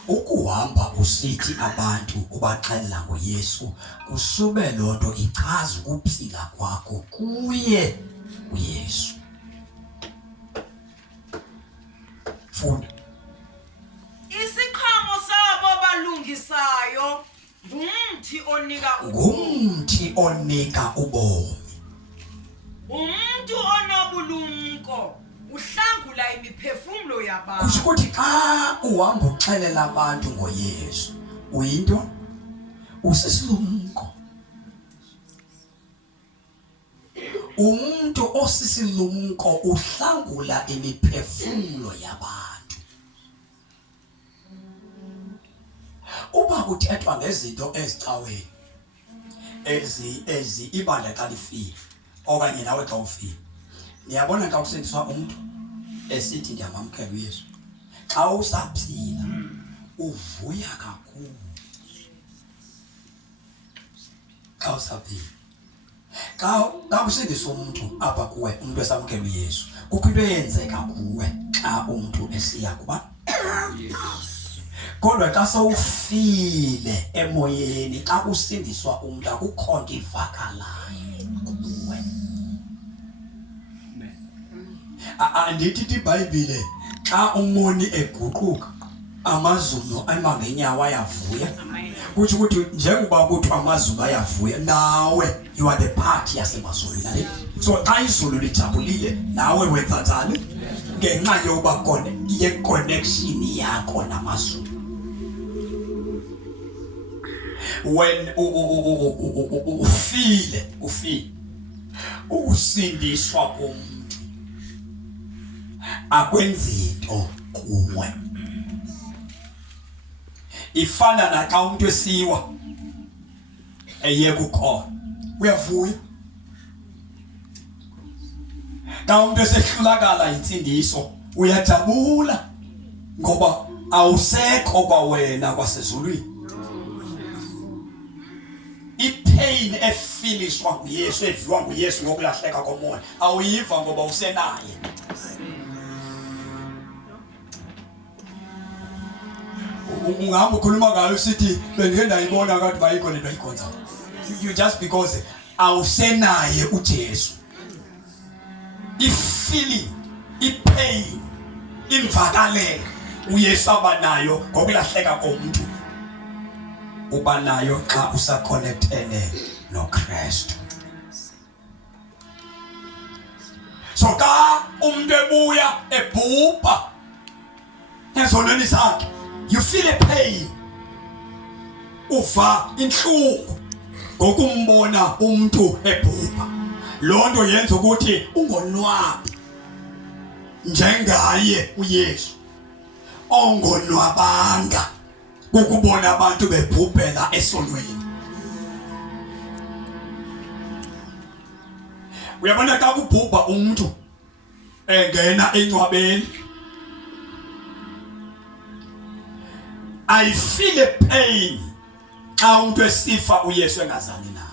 Ukuhamba usithi abantu ubaxelela ngoYesu kusube loo nto ichaza ukuphila kwakho kuye uYesu. Funda. isiqhamo sabo balungisayo ngumthi onika Ubomi. umuntu onobulumko uhlangula imiphefumlo yabantu. Kusho ukuthi xa uhamba uxelela abantu ngoYesu uyinto usisilumko. Umuntu osisilumko uhlangula imiphefumlo yabantu. Uba kuthethwa ngezinto ezicaweni ezi ibandla xa lifile okanye nawe xa ufile, niyabona xa kusindiswa umuntu esithi ndiyamamkela uYesu, xa usaphila uvuya kakhulu. Xa usaphila, xa kusindiswa umuntu apha kuwe, umuntu esamkela uYesu, kukho into eyenzeka kuwe xa umuntu esiya kuba kodwa xa sowufile emoyeni, xa kusindiswa umuntu akukho nto ivakalayo kuwe. Andithi iBhayibhile xa umoni eguquka amazulu ema ngenyawo ayavuya, kuthi ukuthi njengoba kuthiwa amazulu ayavuya, nawe you are the part yasemazulwini. So xa izulu lijabulile nawe wenza njani? Ngenxa yokuba khona ye-connection yakho namazulu. When ufile ukusindiswa komuntu akwenzi into kuwe. Ifana na xa umuntu esiwa eyeka ukhona uyavuya. Xa umuntu esehlulakala insindiso uyajabula ngoba awusekho kwawena kwasezulwini. Ipain efilishwa nguYesu, eviwa nguYesu ngokulahleka komoya, awuyiva ngoba usenaye. Ungahamba ukhuluma ngayo usithi bendike ndayibona kanti bayikho lento ayikhonza. You just because awusenaye uJesu. Ifeeling, ipain, imvakalelo uYesu abanayo ngokulahleka komuntu. Uba nayo xa usaconnectene noKristu. So xa umuntu ebuya ebhubha ezonweni zakhe, you feel a pain. Uva inhlungu ngokumbona umuntu ebhubha. Loo nto yenza ukuthi ungonwabi njengaye uYesu ongonwabanga ukubona abantu bebhubhela esonweni. Uyabona xa kubhubha umuntu engena encwabeni, I feel a pain xa umuntu esifa uYesu engazali naye.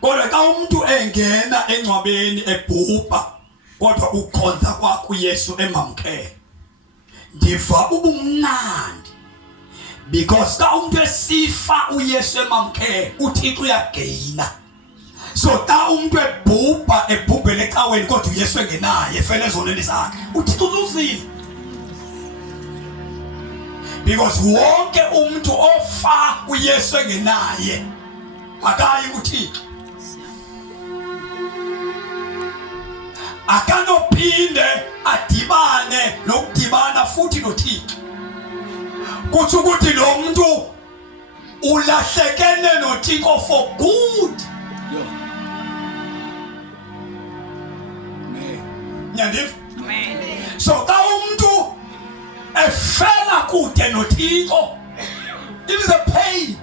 Kodwa xa umuntu engena encwabeni ebhubha kodwa ukhonza kwakhe uYesu emamkele, ndiva ubumnandi, because xa umuntu esifa uYesu emamkele uThixo uyageyina. So ta umuntu ebhubhele ecaweni kodwa uYesu engenaye efele ezonweni zakhe uThixo uzuzile. Because wonke umuntu ofa uYesu engenaye akayi kuThixo. Akanophinde adibane nokudibana futhi noThixo. Kuthi ukuthi lo muntu ulahlekene noThixo for good. Amen. So ka umuntu efela kude noThixo, it is a pain.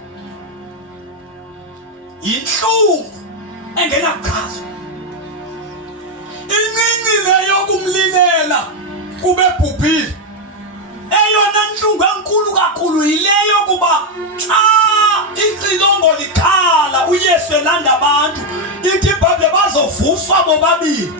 Inhlungu engenachazo. Incinci leyo kumlilela kube bhubhile. Eyona nhlungu enkulu kakhulu yileyo kuba xa ixilongo likhala uYesu elanda abantu ithi iBhayibheli bazovuswa bobabili,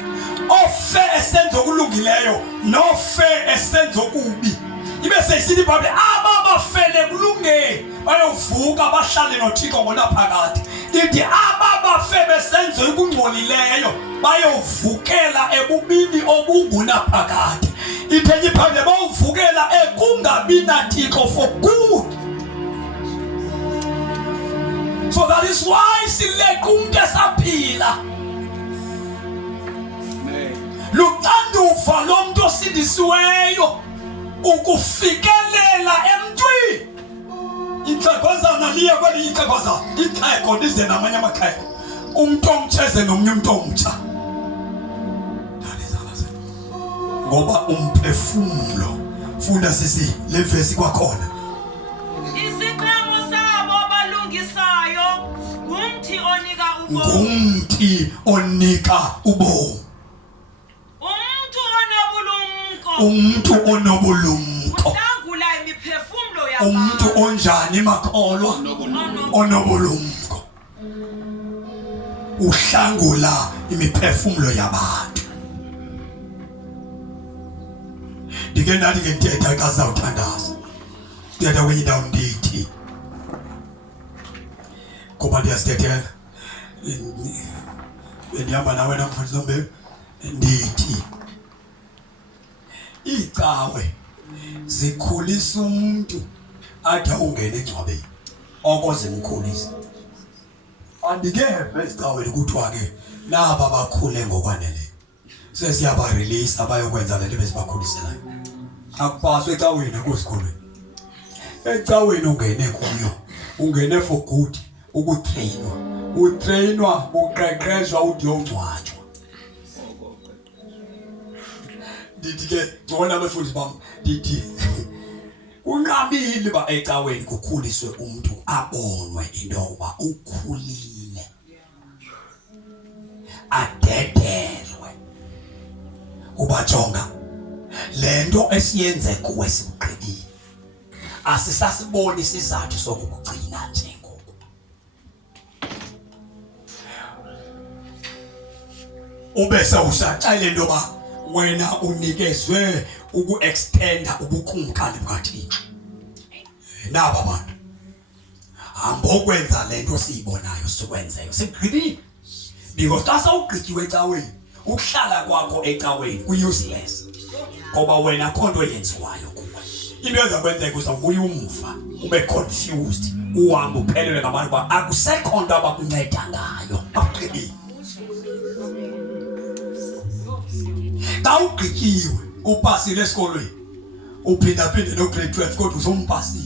ofe esenza okulungileyo nofe esenza okubi. Ibe sesithi iBhayibheli ababafele kulungile bayovuka bahlale noThixo ngonaphakade. Ithi ababafe besenza okungcolileyo bayovukela ebubini obungunaphakade. Ithenye iBhayibheli bawuvukela ekungabi naThixo for good. So that is why sileqa umuntu esaphila. Luxanduva lomuntu osindisiweyo ukufikelela emntwini. Ixhegwazana liye kwelinye ixhegwazana. Ixhego lize namanye amaxhego. Umuntu omtsheze nomunye umuntu omtsha. Ngoba umphefumulo funda sisi le verse kwakhona. Isiqhamo sabo abalungisayo ngumthi onika ubomi. Ngumthi onika ubomi. Umuntu onobulumko. Uhlangula imiphefumulo yabantu. Umuntu onjani makholwa? Onobulumko. Uhlangula imiphefumulo yabantu. Ndike ndathi ke ntetha xa sizawuthandaza. Ndiyatha kwenye indawo ndithi. Ngoba ndiyasithethela. Ndihamba nawe namfundisi Nombe ndithi. Icawe zikhulisa umuntu athi awungene engcwabeni okoze umkhulisa. Andikeve icawe ukuthiwa ke laba bakhule ngokwanele sesiyaba release abayokwenza lento bezibakhuliselayo. Akupaswe ecaweni kusikhulu. Ecaweni ungene kuyo, ungene for good, utrainwa, uqeqeshwa uthi yongcwatshwa. Ndithi ke ngona abafundisi bami ndithi unqabile ba ecaweni kukhuliswe umuntu abonwe into yokuba ukhulile, adedelwe. Ubajonga lento esiyenze kuwe simqedile, asisasiboni isizathu sokukugcina njengoku. Ubese usatshayile into yoba wena unikezwe uku-extenda ubukumkani bukaThixo. Naba bantu hamba okwenza lento siyibonayo sikwenzeyo sigqibile. Because xa sawugqityiwe ecaweni ukuhlala kwakho ecaweni useless. Ngoba wena akho nto yenziwayo kuwe. Into eza kwenzeka uzawubuya umva ube confused, uhambe uphelelwe ngabantu ba akusekho nto abakunceda ngayo bagqibile. Xa ugqityiwe upasile esikolweni uphinda-phinde no-grade 12 kodwa usompasile.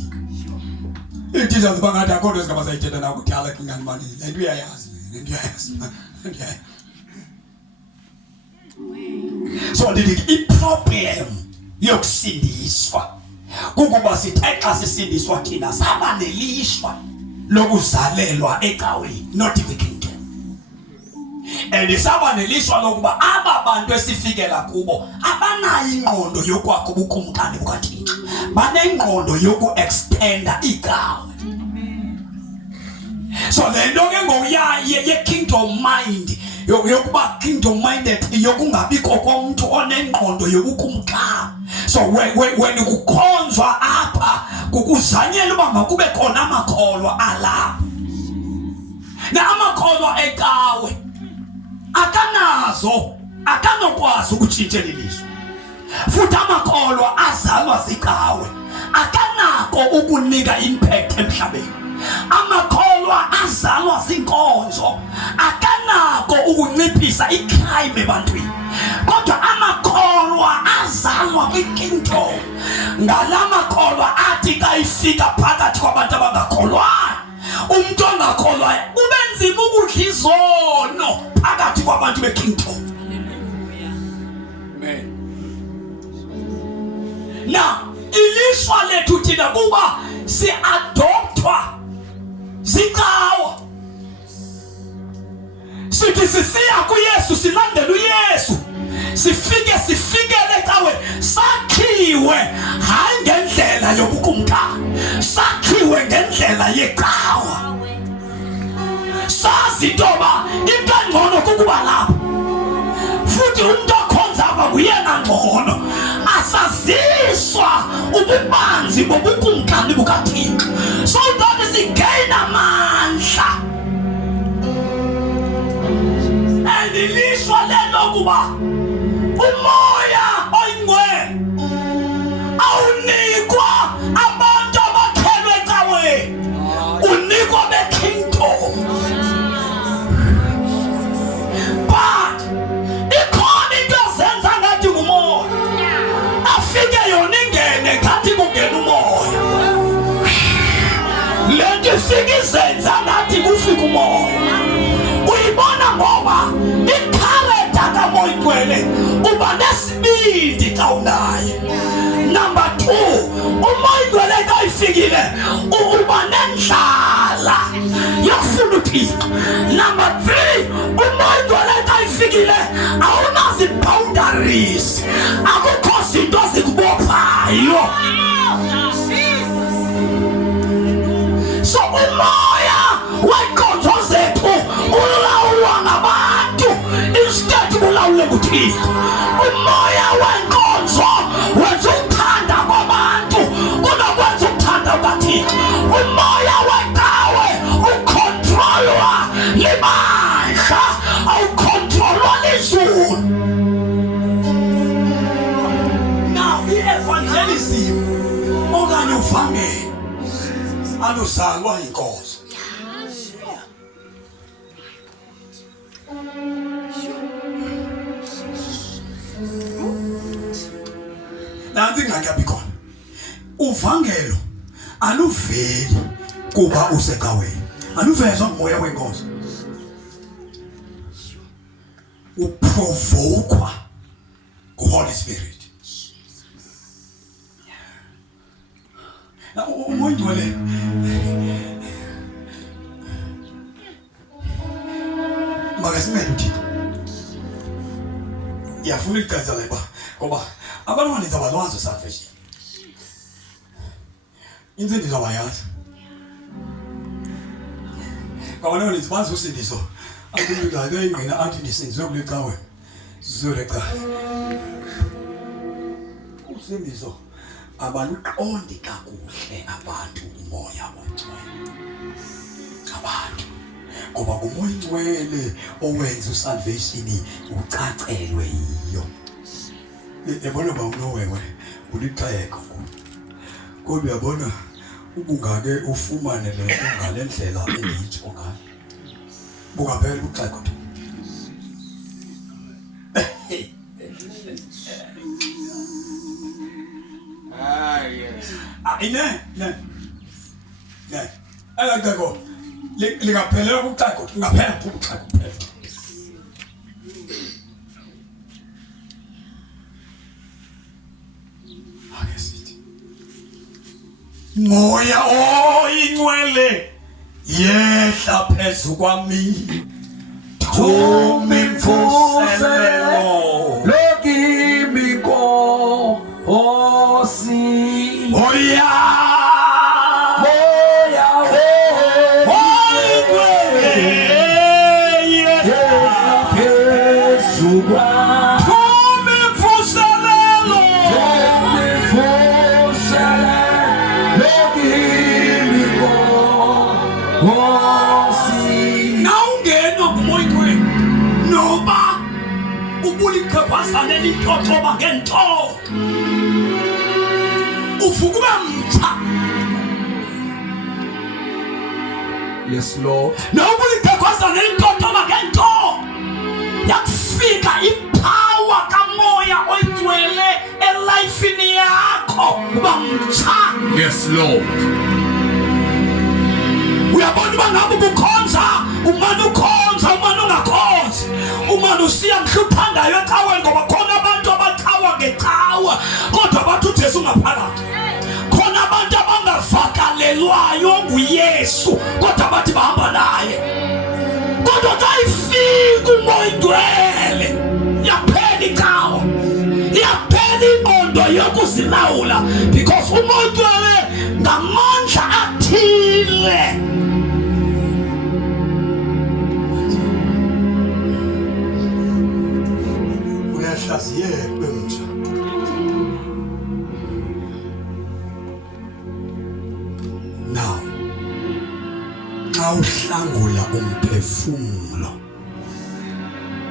Iititsha bangathi akho nto zingabasayithetha na kudala Xhingana mani le nto uyayazi. So ndithi iproblem yokusindiswa kukuba sithe xa sisindiswa thina saba nelishwa lokuzalelwa ecaweni, not the kingdom. And saba nelishwa lokuba aba bantu esifikela kubo abanayo ingqondo yokwakho ubukumkani bukaThixo, banengqondo yoku-extenda igawe. So le nto ke ngokuyaye ye-kingdom mind yokuba kingdom minded yokungabikho komuntu onengqondo yobukumkani. So when kukhonzwa apha kukuzanyela uba makube khona amakholwa alapha. Na amakholwa ecawe akanokwazi ukutshintsha lelizwe. Futhi amakholwa azalwa zicawe akanako ukunika impact emhlabeni. Amakholwa azalwa zinkonzo akanako ukunciphisa icrime ebantwini. Kodwa amakholwa azalwa kwikingdom. Ngalamakholwa athi xa ifika phakathi kwabantu abangakholwayo, umuntu ongakholwayo ubenzima ukudla izono phakathi kwabantu bekingdom. Amen. Now, ilishwa lethu thina kuba si-adoptwa zicawa. Sithi sisiya kuYesu, silandela uYesu, sifikele ecawe, sakhiwe hayi ngendlela yobukumkani, sakhiwe ngendlela yecawa. Sazi intoba into engcono kukuba lapho, futhi umuntu okhonza apha nguyena ngcono. Asaziswa ububanzi bobukumkani bukaThixo, so that sigain amandla. And ilishwa lelokuba umoya oyingcwele awunikwa abantu abakhelwe ecaweni, unikwa bekingdom. But ikhona into ezenza ngathi ngumoya, afike yona ingene ngathi kungena umoya. Lento ifike izenza ngathi kufika umoya. Uyibona ngoba ikharacter kaMoya Ngcwele uba nesibindi xa unaye. Number 2, uMoya Ngcwele xa ifikile uba nendlala yokufuna uThixo. Number 3, uMoya Ngcwele xa ifikile awunazi boundaries, akukho zinto zikubophayo. So umoya wenkonzo zethu ulawulwa ngabantu instead ulawule uThixo. Umoya wenkonzo wenza ukuthanda kwabantu kunokwenza ukuthanda kukaThixo. Umoya wecawe ukontrolwa libandla, awukontrolwa lizulu. Now i-evangelism okanye uvangeli aluzalwa inkozo. Nanti ngakabi khona. Uvangelo aluveli kuba usecaweni, aluvezwa ngumoya wenkozo. Uprovokwa nguHoly Spirit. Na uMoya Ngcwele makasimele uThixo. Yafuna iqhaza leba ngoba abantu abaninzi abalwazi salvation. Inzindi zabayazi. Ngoba abaninzi bazi usindiso. Abantu ngake ingena athi ndisinzwe kule cawe. Sizoleqa. Usindiso abaluqondi kakuhle abantu umoya ongcwele. Abantu ngoba uMoya Ngcwele owenza usalvation ucacelwe yiyo. Yabona ba unowewe ulixeko kodwa uyabona ubungake ufumane le nto ngale ndlela engitsho ngayo bungaphela uxeko. Yes. Ne elakho lingaphelela uxeko, ungaphela uxeko phela. Moya oyingcwele yehla phezu kwami, thuma imfuselelo Lokimi Nkosi. oya Moya oyingcwele yehla phezu kwami. thuma imfuselelo Lokimi Nkosi. kwazane litotoba ngento uvukuba mtha. Yes, Lord. Nawubulika kwazane litotoba ngento yakufika ipower kamoya oyigcwele elifini yakho bamtha. Yes, Lord. Uyabona bangabe ukukhonza umane ukhonza umane ungakhonzi umane usiya mhluphandayo ecaweni ngoba khona abantu abacawa ngecawa kodwa bathi uJesu ngaphakathi. Khona abantu abangavakalelwayo nguYesu kodwa bathi bahamba naye. Kodwa xa ifika umoya ingcwele yaphela icawa yaphela ingqondo yokuzilawula because umoya ingcwele ngamandla athile uyahlaziyelwe mtsha. Now xa uhlangula umphefumulo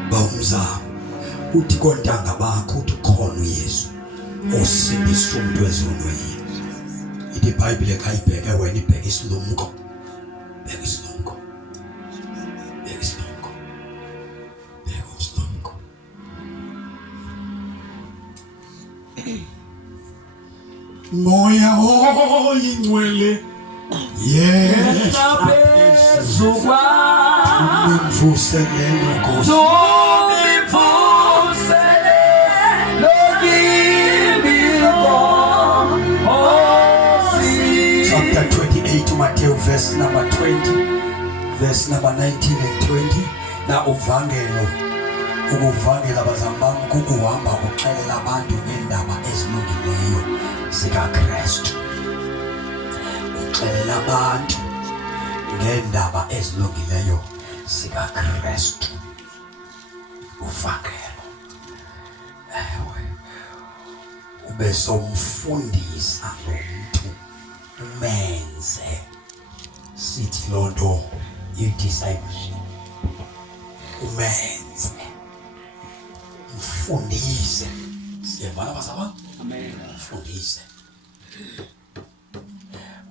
bawumzamo uthi kontanga bakho uthi khona uYesu osindisa umuntu ezonweni. Ithi iBhayibhile kayibheke wena ibheke isilumko. Bheke isilumko. Bheke isilumko. Bheke isilumko. Moya oyingcwele yena phezu kwami umvuselelo Nkosi. Chapter 28 Matthew verse number 20 verse number 19 and 20. Na uvangelo ukuvangela bazambami kukuhamba uxelela abantu ngendaba ezilungileyo zikaKristu. Uxelela abantu ngendaba ezilungileyo zikaKristu. Uvangelo ewe ube somfundisa umuntu umenze sithi lonto i-discipleship. Umenze mfundise. Siyabona bazaba? Amen. Mfundise.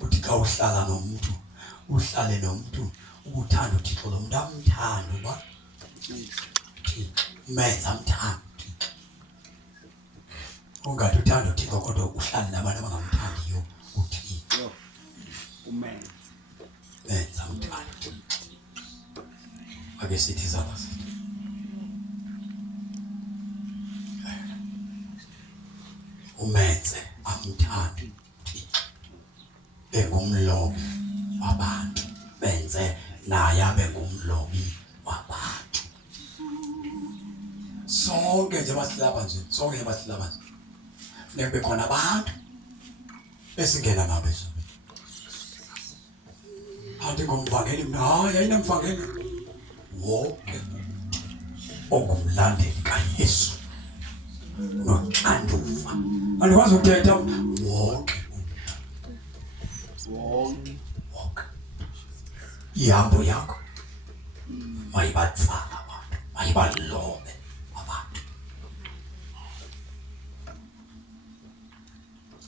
Uthi xa uhlala nomuntu uhlale nomuntu ubuthanda uThixo lo muntu amthanda uba menza amthanda. Ungathi uthanda uThixo kodwa uhlale nabantu abangamthandiyo uThixo. Umenza. Menza amthanda. Ake sithi zabazi. Umenze amthanda uThixo. Engumlobi wabantu. Benze naye abe ngumlobi wabantu. Sonke nje basilapha nje, sonke nje basilapha nje. Funeka bekhona abantu esingena nabo ezweni. Hayi ngomvangeli mina, hayi ayinamvangeli. Wonke umuntu ongumlandeli kaYesu noxanduva. Andikwazi ukuthetha wonke umuntu. Wonke. Ihambo yakho mayibatsala abantu, mayibalobe abantu.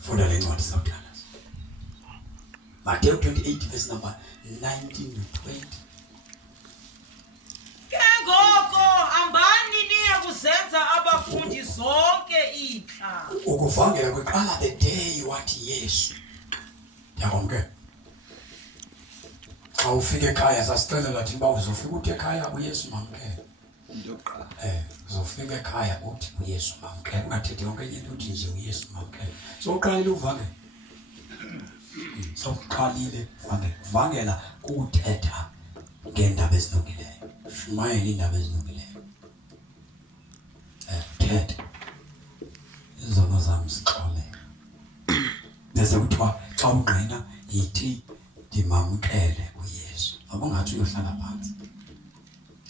Funda le ncwadi sawuthanda. Matthew 28 verse number 19 to 20. Ngoko ambani niye kuzenza abafundi zonke ixa. Ukuvangela kweqala the day wathi Yesu. Yakonke. Xa ufike ekhaya sasicela thina uba uzofika uthi ekhaya uYesu mamkele. Ndoqala. Uzofika ekhaya uthi uYesu mamkele. Ungathethi yonke into uthi nje uYesu mamkele. So uqalile uvangela. So uqalile uvangela kuthetha ngendaba ezilungileyo. Shumayela indaba ezilungileyo. Thetha izono zami zixole. Bese kuthiwa xa ungqina yithi ndimamkele uYesu. Abungathi uyohlala phansi.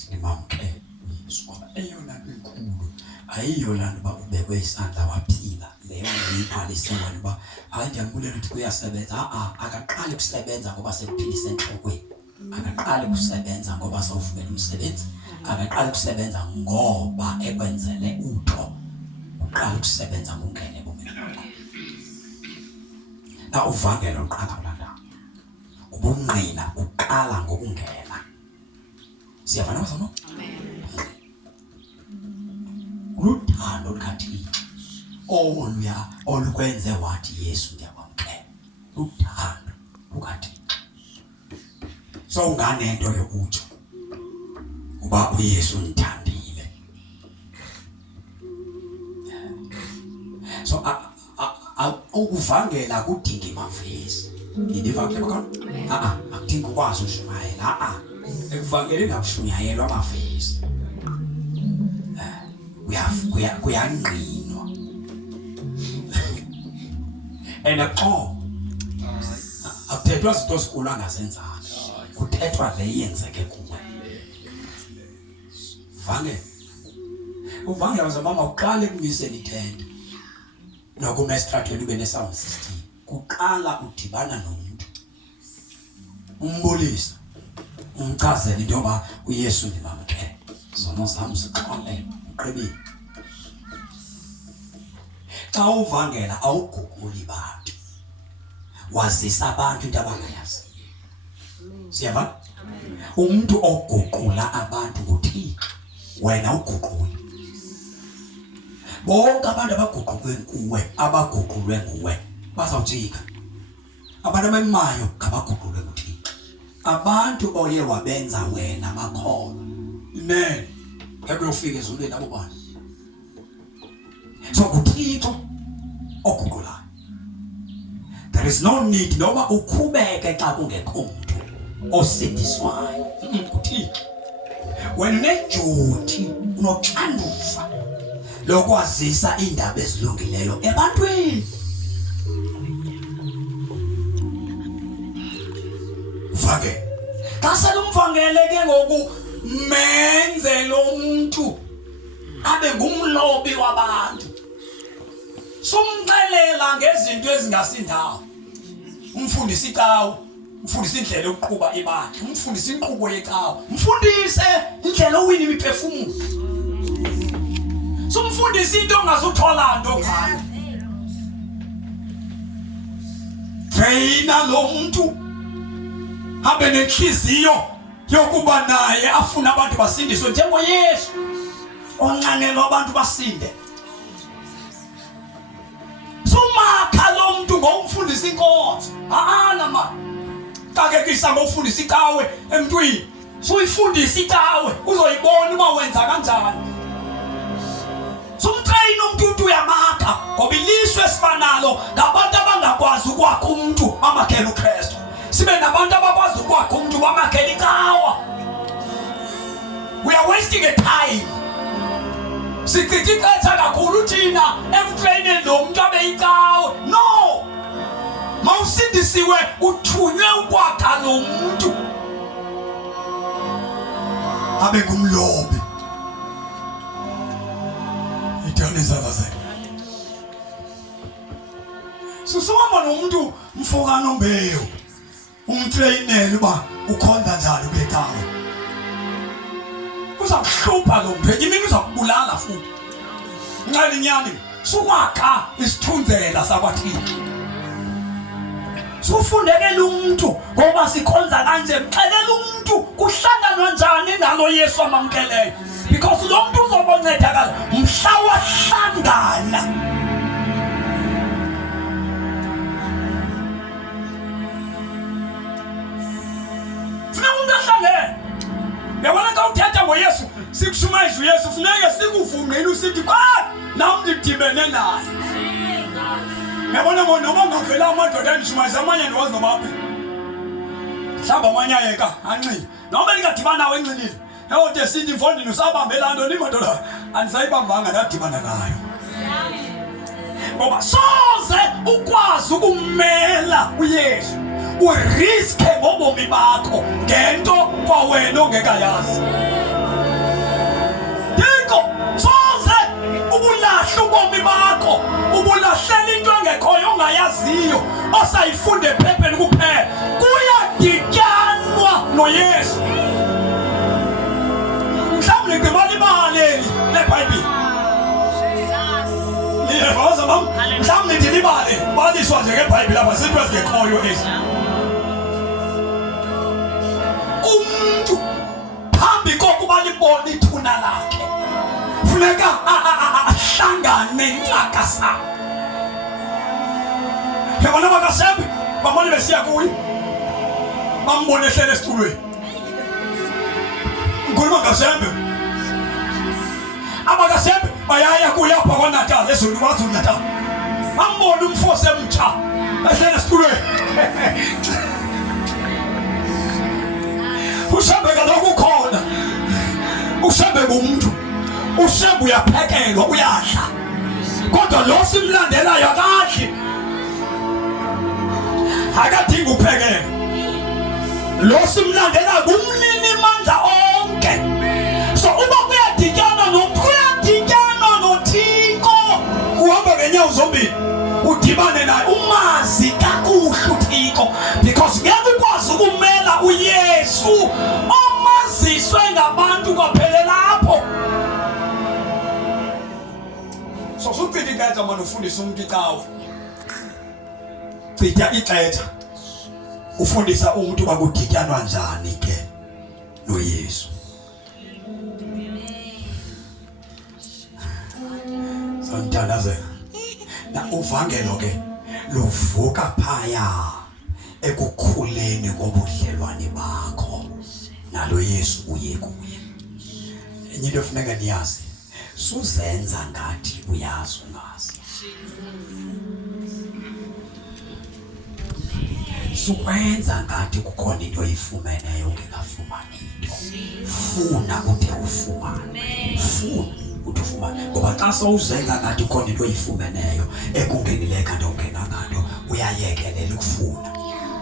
Ndimamkele uYesu. Ngoba eyona nto enkulu ayiyona nto uba ubekwe isandla waphila. Leyo ngiyibhalisela uba hayi ndiyabulela ukuthi kuyasebenza. Akaqali kusebenza ngoba sekuphilisa enhlokweni. Akaqali kusebenza ngoba sawufumene umsebenzi. akaqala ukusebenza ngoba ekwenzele utho uqala ukusebenza ngongene ebomini bakho. Na uvangelo uqala kulanda ubungqina uqala ngokungena. Siyavana mfana? Amen. Luthando lukaThixo olukwenze wathi Yesu ndiyakwamkela. Luthando lukaThixo. So unganento yokutsho uba uYesu undithandile. So ukuvangela kudinga imavesi. Indiva kule khona? Akudingi ukwazi ushumayela. Ekuvangeleni akushunyayelwa amavesi. Kuyangqinwa. And akuthethwa izinto esikhulu angazenzanga. Kuthethwa le yenzeke kuwe. Uvangela mama uqale kumiseni ithende. Nokuma estratweni ube nesound system. Kuqala udibana nomuntu. Umbulisa. Umchazela into yoba uYesu ndimamkele. Zono zami zixole uqebile. Xa uvangela awuguguli bantu. Wazisa abantu into abangayazi. Siyaba? Umuntu oguqula abantu nguThixo. Wena uguquli. Bonke abantu abaguqulwe nguwe bazawujika. Abantu abemayo ngabaguqulwe nguThixo. Abantu oye wabenza wena makholwa. Amen. Uyofika ezulwini abo bantu. So nguThixo oguqulayo. There is no need noma ukhubeke xa kungekho umuntu osindiswayo. nguThixo. Wena unejuthi unoxanduva lokwazisa indaba ezilungileyo ebantwini. Vake. Kasela umvangele ke ngoku menze lo muntu abe ngumlobi wabantu. Sumxelela ngezinto ezingasindawo. Umfundisi ikawo, umfundisi indlela yokuqhuba ibandla, umfundisi inqubo yekawo, umfundise indlela owini imiphefumulo. Sumfundisi into ongazuthola nto ngayo. Traina lo muntu habe nenhliziyo yokuba naye afuna abantu basindiswe njengoYesu onqanelwa abantu basinde. Sumakha lo muntu ngomfundisi inkonzo. Nama kakekisa ngofundisi ikawe emntwini. Suyifundisa ikawe uzoyibona uma wenza kanjani. Sumtrain umuntu uyamakha ngoba ilizwe sifanalo ngabantu abangakwazi ukwakha umuntu amakhela uKristu. Sibe nabantu abakwazi ukwakha umuntu bamakhela ikawa. We are wasting a time. Sikitika kakhulu thina ekutraineni lo muntu abeyikawo. No. Mawusindisiwe uthunywe ukwakha lo muntu abe ngumlobi. Susoma nomuntu mfokano mbewu umtrainele uba ukhonza njani kule kawe. Uzakuhlupha lo muntu imini uzakubulala futhi. Nqala inyani sukwakha isithunzela sakwaThixo. Sufundekela umuntu ngoba sikhonza kanje mxelela umuntu kuhlanganwa njani nalo Yesu amamkeleyo. Because lo muntu uzoboncedakala mhla wahlangana. Funeka umuntu ahlangene. Yabona xa uthetha ngoYesu sikushumayisa uYesu funeka sikuvumele usithi nami ndidibene naye. Yabona noma ngavela amadoda endishumayisa amanye ndiwazi noma phi. Mhlawumbe amanye ayeka anxile. Noma ndingadibana nawe enxilile. Ewode sithi mfondini usabambela nto nimodola andisayibambanga ndadibana nayo. Ngoba soze ukwazi ukumela uYesu uriske ngobomi bakho ngento kwawena ongekayazi. Diko soze ubulahla ubomi bakho ubulahlela into engekhoyo ongayaziyo osayifunde ephepheni kuphela. Kuyadityanwa noYesu. mhlawumbe ndilibale baliswa nje ngeBhayibhile lapha sithi ezingekhoyo ezi. Umuntu phambi kokuba libone ithuna lakhe funeka ahlangane intlaka sakhe. Yabona bakaSembe bamane besiya kuye bambone ehlele esitulweni. Ngikhuluma ngaSembe. AbakaSembe bayaya kuye apha kwaNatal ezweni kwaZulu-Natal. Bambone umfosi emtsha ehlele esitulweni. uSembe kaloku khona. uSembe ngumuntu. uSembe uyaphekelwa uyadla. Kodwa lo simlandelayo akadli. Akadingi uphekelwa. Lo simlandela kumnini mandla onke. So uba kuyadityana noThixo uhamba ngenyawo zombili udibane naye umazi kakuhle uThixo because ngeke ukwazi ukumela uYesu omaziswe ngabantu kwaphela lapho. So sucitha ixesha manje ufundisa umuntu icawa. Citha ixesha ufundisa umuntu bakudityanwa njani ke noYesu. Santandazela na uvangelo ke luvuka phaya ekukhuleni kobudlelwane bakho nalo Yesu uye kuye. Enye into efuneka niyazi suzenza ngathi uyazi ungazi. Sukwenza ngathi kukhona into oyifumeneyo ungekafumani into. Funa ude ufumane. Funa ude ufumane. Ngoba xa sowuzenza ngathi kukhona into oyifumeneyo ekungenileka nto ungena ngayo uyayekelela ukufuna.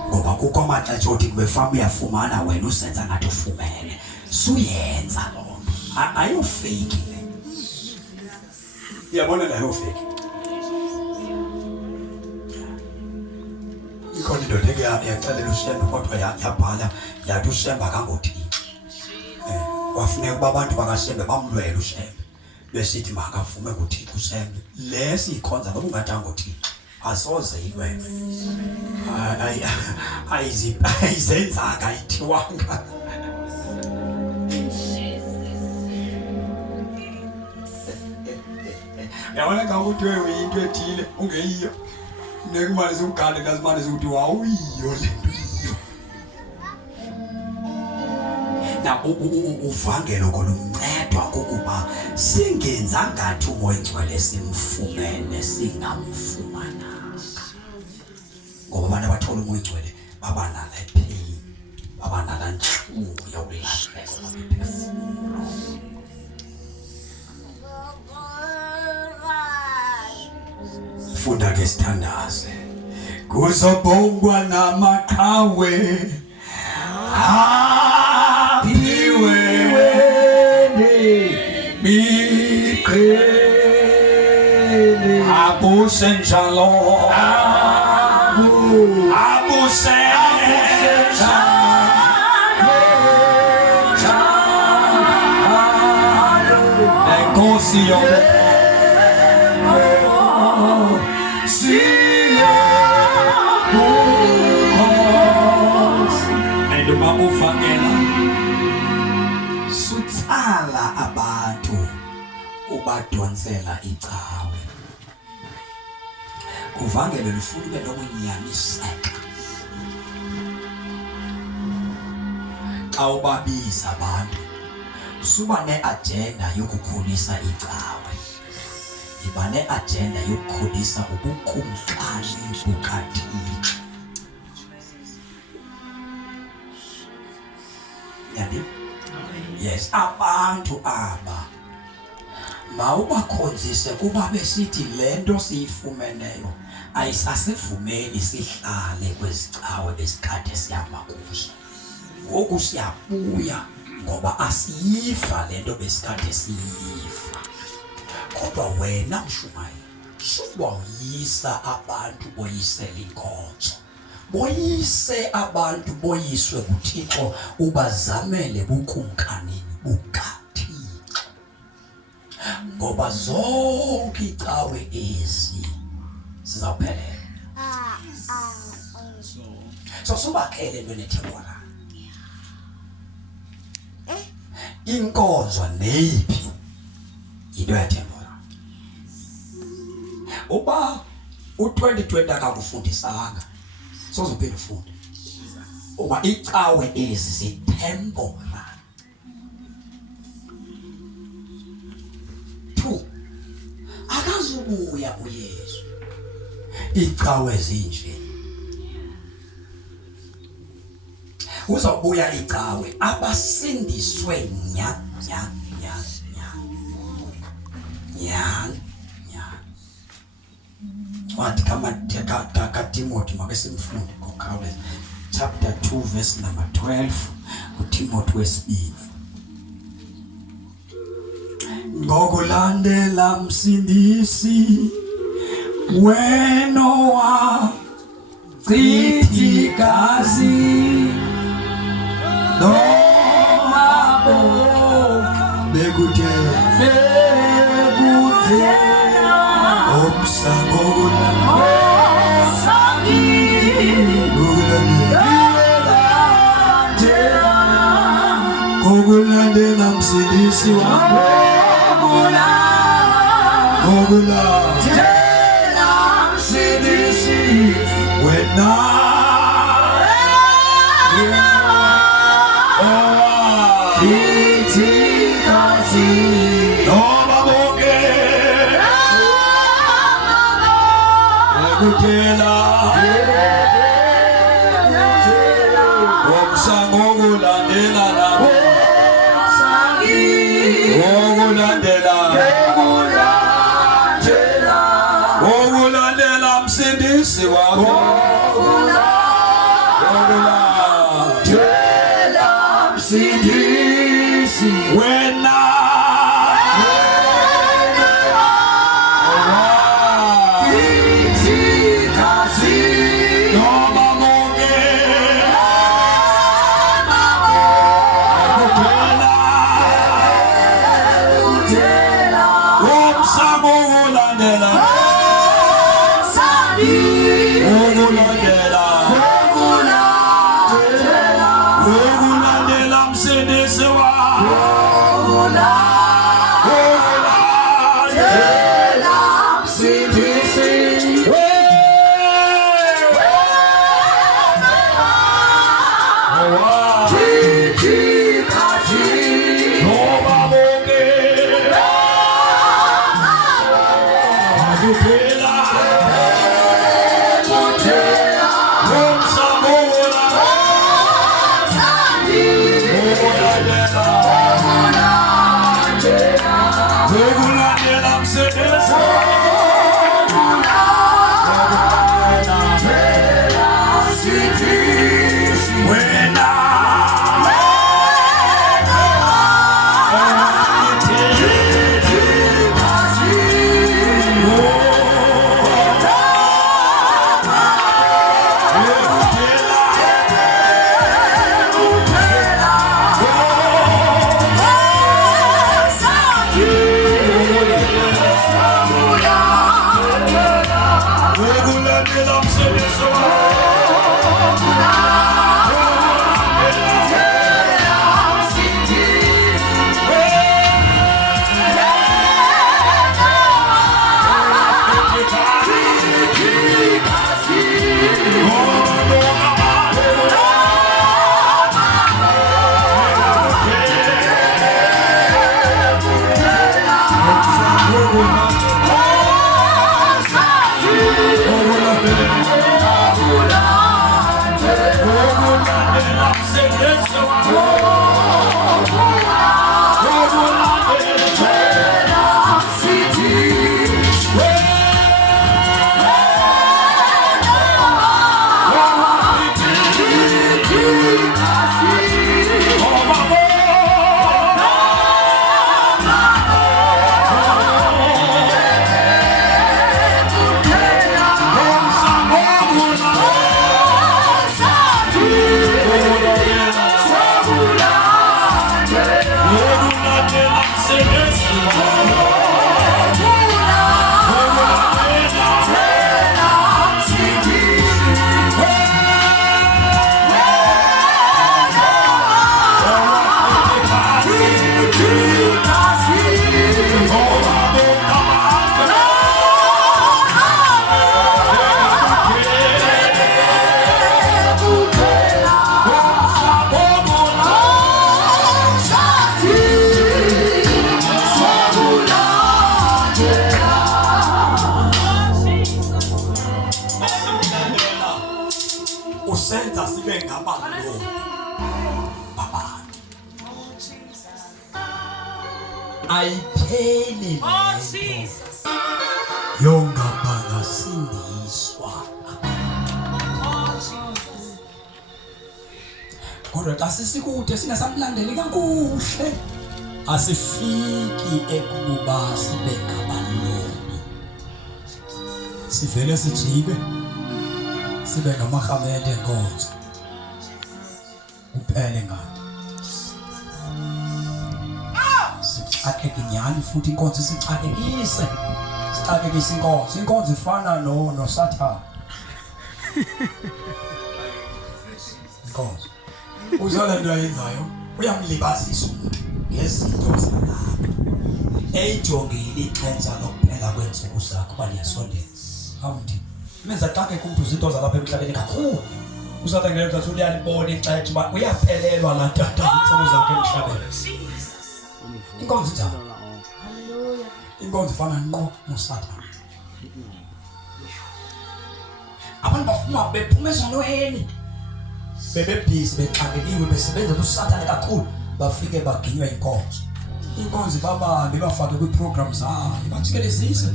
Ngoba kukho amaxesha othi kube fama uyafumana wena usenza ngathi ufumene. Suyenza lo nto. Ayofake le. Uyabona la ayofake. Ikhona indoda yaxelela uShembe kodwa yabhala yathi uShembe akangothixo. Wafuneka ukuba abantu bakaShembe bamlwele uShembe besithi makavume kuThixo uShembe. Le siyikhonza ngoba ungathanga uThixo asoze ilwele. Ayizenzanga ayithiwanga. Yabona xa ukuthi wewe into ethile ungeyiyo nekumali zungale ngazimali zokuthi wawuyiyo lento iyo. Na uvangelo kolumncedwa kokuba singenza ngathi umoya ngcwele simfumene singamfumananga. Ngoba abantu abathola umoya ngcwele baba nala pain, baba nala nhlungu yokulahlekelwa bephefumulo. Funda ke sithandaze kuzobongwa namaqhawe aphiwe biqele abuse njalo abuse njalo enkosi yonke uvangela sutsala abantu ubadonsela icawe. Uvangelo lufuna lokunyaniseka. Xa ubabiza abantu suba neagenda yokukhulisa icawe. Iba neagenda yokukhulisa ubukumkani bukaThixo. Yes, abantu aba mawubakhonzise kuba besithi lento siyifumeneyo ayisasivumeli sihlale kwezicawe besikade sihamba kuzo. Ngoku siyabuya ngoba asiyiva lento besikade siyiva. Kodwa wena mshumayeli suba uyisa abantu boyisela inkonzo. Boyise abantu boyiswe kuThixo ubazamele bukumkanini bukaThixo. Ngoba zonke icawe ezi sizawuphelela. So subakhele into nethemba la. Inkonzo neyiphi into yathemba la. Uba u2020 akakufundisanga sozophela ufunde. Uba icawe ezi sithembo la. 2 akazubuya uYesu. Icawe zinje. Uzobuya icawe abasindiswe nya. What kama Timothy makesimfunde ngoKhawuleza chapter 2 verse number 12 uTimothy wesibili. Ngokulandela msindisi wenowa Citikazi Nomabo Begute Opsangogula Gogulandela msindisi wako Gogulandela msindisi wena Citikazi Nomabo Begutela Opsangogula Ogulandela msindisi wako Ogulandela msindisi wena Citikazi Nomabo babantu ayipheli Oh Jesus. yongabangasindiswa Oh Jesus. kodwa xa sisikude singasamlandeli kakuhle asifiki ekuba sibe ngabalungu sivele sijike sibe ngamahamede enkonzo uphele ngani sixakeke nyani futhi inkonzo sixakekise inkonzo ifana noSathane inkonzo uzala into ayenzayo uyamlibazisa umuntu ngezinto zalapha ejongile ixesha lokuphela kwensuku zakho baliyasondela awuthi menza xakeke umuntu izinto zalapha emhlabeni kakhulu uzathi ngeke ukuthi uyalibona ixesha uba uyaphelelwa la tata insuku zakhe emhlabeni inkonzo njalo inkonzo ifana nqo noSathane abantu bafuna bephuma ezonweni bebebhizi bexakekiwe besebenza kuSathane kakhulu bafike baginywa inkonzo babambe bafake kwi-program zayo bajikelezise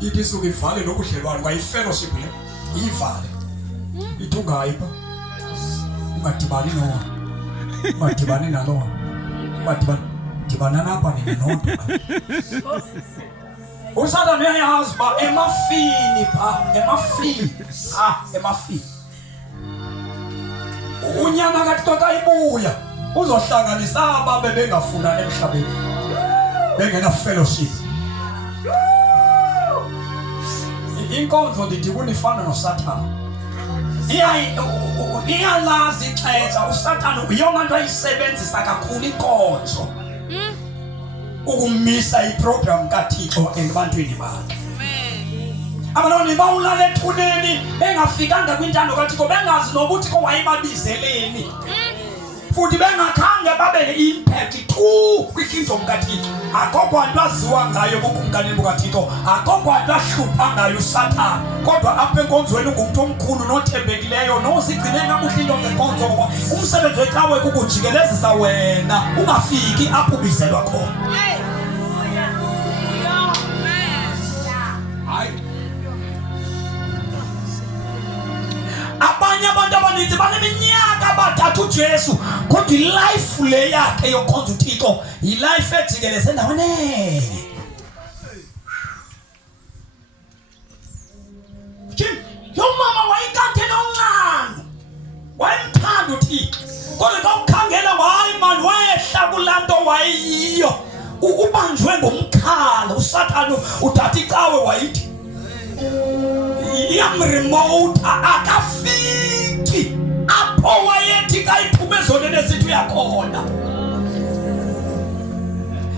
ithi suke ivale nobudlelwane kwayifellowship le ivale ithi ungayipha ungadibani nalo ungadibana napha ninonto uSathane uyayazi uba emafini unyama kaThixo xa ibuya uzohlanganisa ababe bengafunani emhlabeni bengena fellowship inkonzo ndithi kunifana noSathane iyalazi ixesha uSathane uyona nto ayisebenzisa kakhulu inkonzo ukumisa iprogram kaThixo ebantwini bakhe abantu bawulala ethuneni bengafikanga kwintando kaThixo bengazi nokuthi wayebabizeleni futhi bengakhange babe ne-impact tu kwikingdom kaThixo akho kwanto aziwa ngayo kukumkanini bukaThixo akho kwanto ahlupha ngayo uSathane kodwa apha enkonzweni ungumntu omkhulu nothembekileyo nozigcine kakuhle into zenkonzo ngoba umsebenzi wecawe kukujikelezisa wena ungafiki apho ubizelwa khona abanye abantu abaninzi baneminyaka bathatha uJesu kodwa ilife le yakhe yokhonza uThixo ilife ejikeleze endaweni enye yomama wayikade noncane wayemthanda uThixo kodwa xa ukhangela hayi mani wehla kulaa nto wayiyo ubanjwe ngomkhala uSathane uthatha icawe wayithi iyamremote akafiki apho wayethi kayiphume ezoneni esithi uyakhona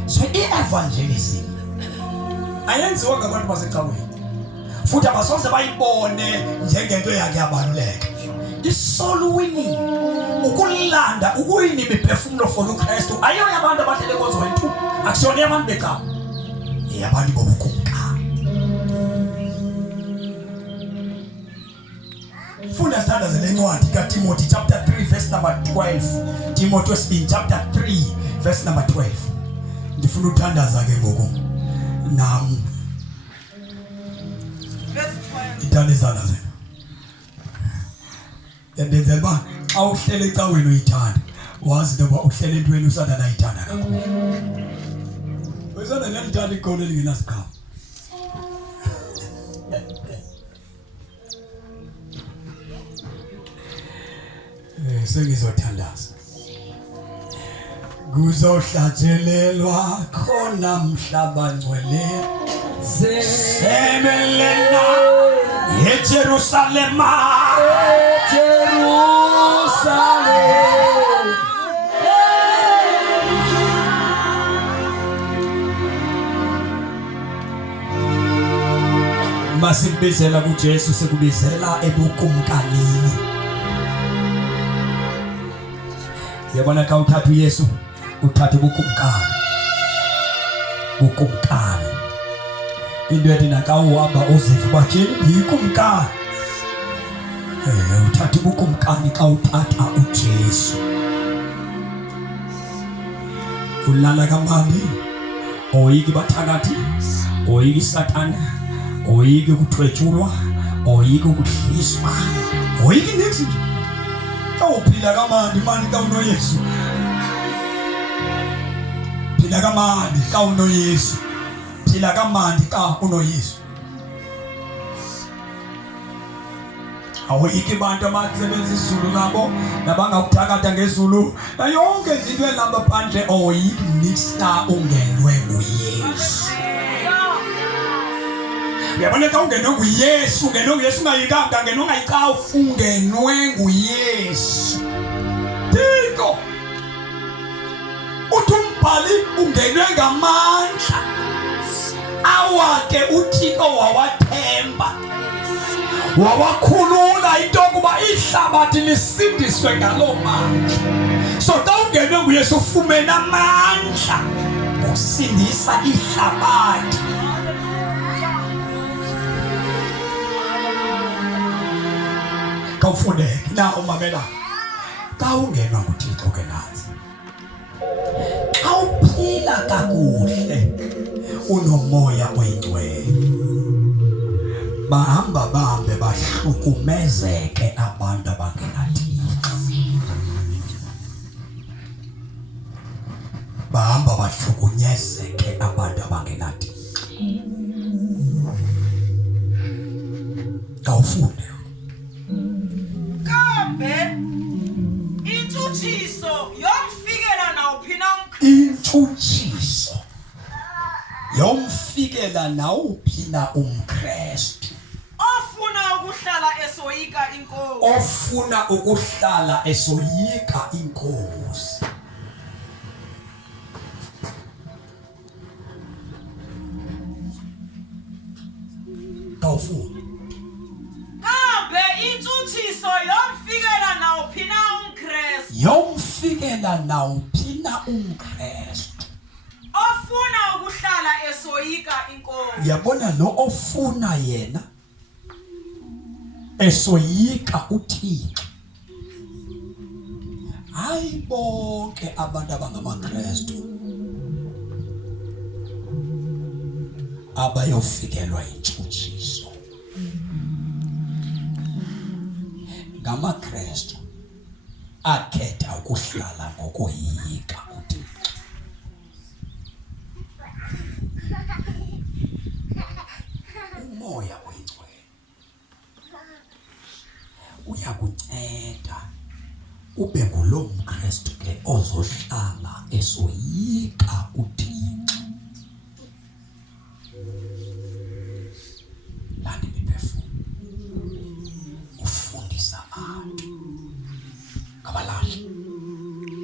so i-evangelism ayenziwa ngabantu basecaweni futhi abasoze bayibone njengento yakhe yabaluleka i-soul winning ukulanda ukuwina imiphefumulo for uKristu ayiyo yabantu abahlele enkonzweni tu akusiyona yabantu becawa yabantu bobukumkani funda sithanda zelencwadi kaTimothy chapter 3 verse number 12 Timothy wesibini chapter 3 verse number 12 ndifuna uthandaza ke ngoku nam Verse 12. ithandizana zena yandenzela uba xa uhlele ecaweni uyithanda wazi into yoba uhlele entweni uSathane ayithanda kakhulu uSathane uyalithanda igoli elingenasikhaba sengizothandaza kuzohlatshelelwa khona mhlaba ngcwele sebelela eJerusalem masibizela kuJesu sekubizela ebukumkanini yabona ka uthatha uYesu uthatha ubukumkani into ethi naka uhamba uziva bajeni ikumkani uthatha ubukumkani xa uthatha uJesu. Ulala kamandi, oyiki bathakathi, oyiki Satana, oyiki ukuthwetshulwa, oyiki ukudliswa, oyiki nix nje. Awuphila kamandi mani ka unoYesu. Phila kamandi ka unoYesu. Phila kamandi ka unoYesu. Awuyiki bantu abasebenzisa isiZulu nabo nabangakuthakatha ngezulu na yonke izinto elihamba phandle oyiki nixta ungenwe nguYesu. Uyabona ka ungenwe nguYesu, ungenwe nguYesu ungayikanga, ungenwe ungayicawu, ungenwe nguYesu. Thixo uthi umbhali ungenwe ngamandla awake uThixo wawathemba, wawakhulula into yokuba ihlabathi lisindiswe ngaloo mandla. So xa ungenwe nguYesu ufumene amandla ukusindisa ihlabathi. Kawufunde na umamela xa ungenwa nguThixo ke nazi. Xa uphila kakuhle unomoya oyingcwele, bahamba bahambe bahlukumezeke abantu abangenaThixo. Bahamba bahlukunyezeke abantu abangenaThixo. Kawufunde kambe intshutshiso yomfikela nawuphi na intshutshiso yomfikela nawuphi na umKristu ofuna ukuhlala esoyika inkosi, ofuna ukuhlala esoyika inkosi. Kawufunde kambe intshutshiso yomfikela nawuphi na umKristu, yomfikela nawuphi na umKristu ofuna ukuhlala esoyika inkosi. Yabona lo ofuna yena esoyika uThixo. Hayi bonke abantu abangamaKristu abayofikelwa intshutshiso. NgamaKristu akhetha ukuhlala ngokoyika uThixo. Umoya oyingcwele uyakunceda ube ngulo mKristu ke ozohlala esoyika uThixo. Lani miphefumulo ufundisa abantu ngabalahli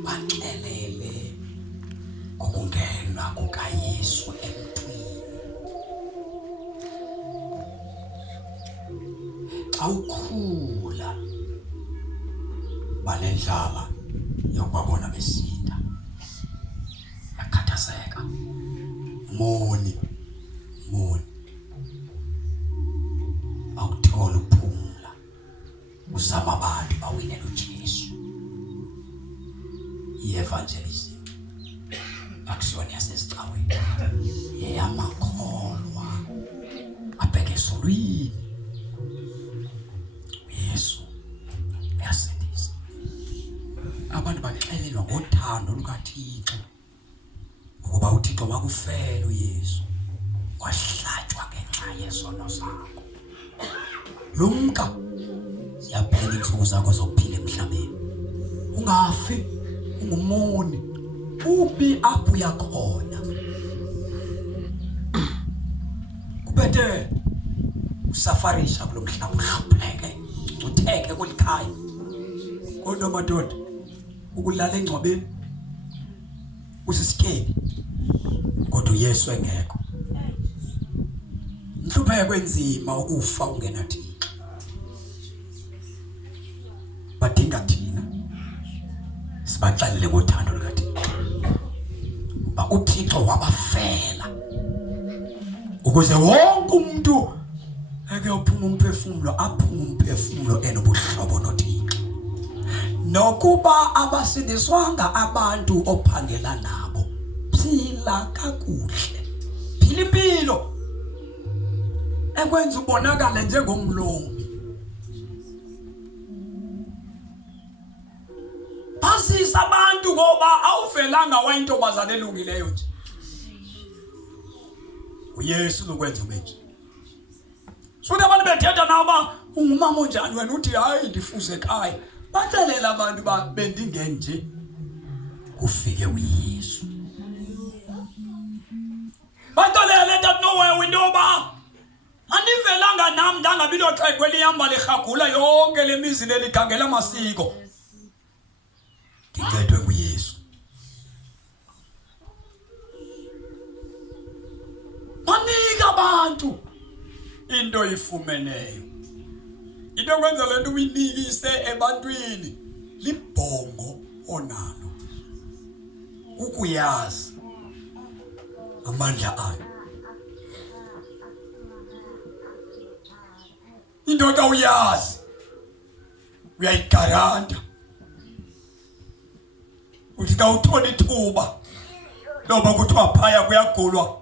baxelele ngokungenwa kukaYesu emntwini. Xa ukhula balendlala yokubabona besinda, yakhathazeka, moni awuthola uphumla, uzama abantu bawinele uJesu. I-Evangelism akusiyona yasezicaweni, yeyamakholwa abheke esolweni. uYesu uyasindisa. Abantu baxelelwa ngothando lukaThixo ukuba uThixo wakufela uYesu, wahlatywa ngenxa yezono zakho. Lumka siyaphela insuku zakho zokuphila emhlabeni, ungafi ungumoni ubi apho uyakhona. Kubhetele usafarisha kulo mhlaba, uhlupheke utheke kulikhaya. Kodwa madoda ukulala engcwabeni usisikebi, kodwa uYesu engekho. Nhlupheko enzima ukufa ungenaThixo. Badinga thina sibaxelele ngothando lukaThixo ba uThixo wabafela ukuze wonke umuntu kuyophuma umphefumulo aphuma umphefumulo enobuhlobo noThixo. Nokuba abasindiswanga abantu ophangela nabo, phila kakuhle, phila impilo ekwenza ubonakala njengomlomi. Phasisa abantu ngoba awuvelanga wayintombazane elungileyo nje. uYesu lokwenza ubethu. So abantu bethetha nawe ungumama onjani wena uthi hayi ndifuze ekhaya. Baxelela abantu bendingenje kufike uYesu. Baxelela that nowhere we know ba anivelanga nami ndangabilo xhego elihamba lirhagula yonke lemizi lelikhangela amasiko. Ngicethwe nguYesu. Manika abantu into ifumeneyo. Into kwenza lento uyinikise ebantwini libhongo onalo. Ukuyazi amandla akhe. Indoda uyazi uyayigaranta. Uthi ka uthola ithuba loba kuthiwa phaya kuyagulwa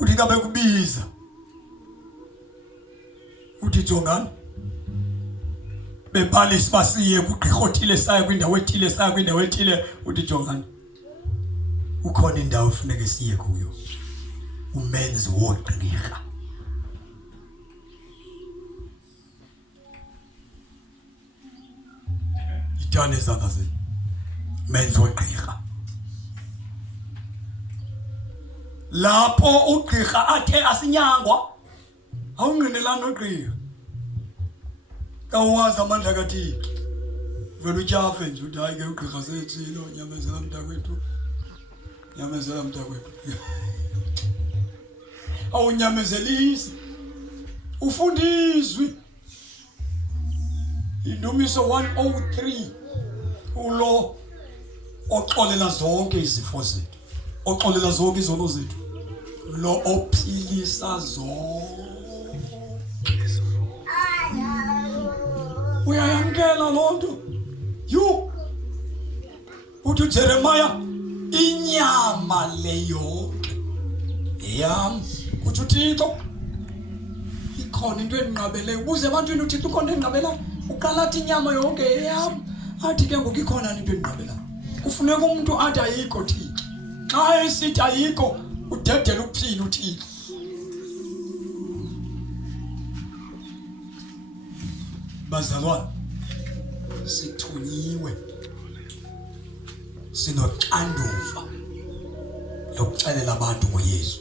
uthi kabe kubiza uthi Xhingana bebhalisa basiye kuGqirha othile saya kwindawo ethile saya kwindawo ethile uthi Xhingana ukhona indawo ufuneka siye kuyo umenzi wogqirha. Ithane izandla zenu menzi wogqirha. Lapho uGqirha athe asinyangwa awungqinelana nogqirha. Kawazi amandla kaThixo. Vele utyhafe nje uthi hayi ke uGqirha sethile onyamezela mntakwethu. Nyamezela mntakwethu. Awunyamezelisi. Ufundizwe. Indumiso 103 ulo oxolela zonke izifo zethu. Oxolela zonke izono zethu. Lo ophilisa zonke. Uyayamkela lonto. You uthi Jeremiah inyama leyo yam uthi uThixo ikhona into enqabele ubuze abantwini uThixo ukhona enqabela uqala athi inyama yonke yam athi ke ngoku ikhona into enqabela kufuneka umuntu athi ayikho Thixo xa esithi ayikho udedela ukuphila uThixo. Bazalwane sithunyiwe sinoxanduva lokuxelela abantu ngoYesu.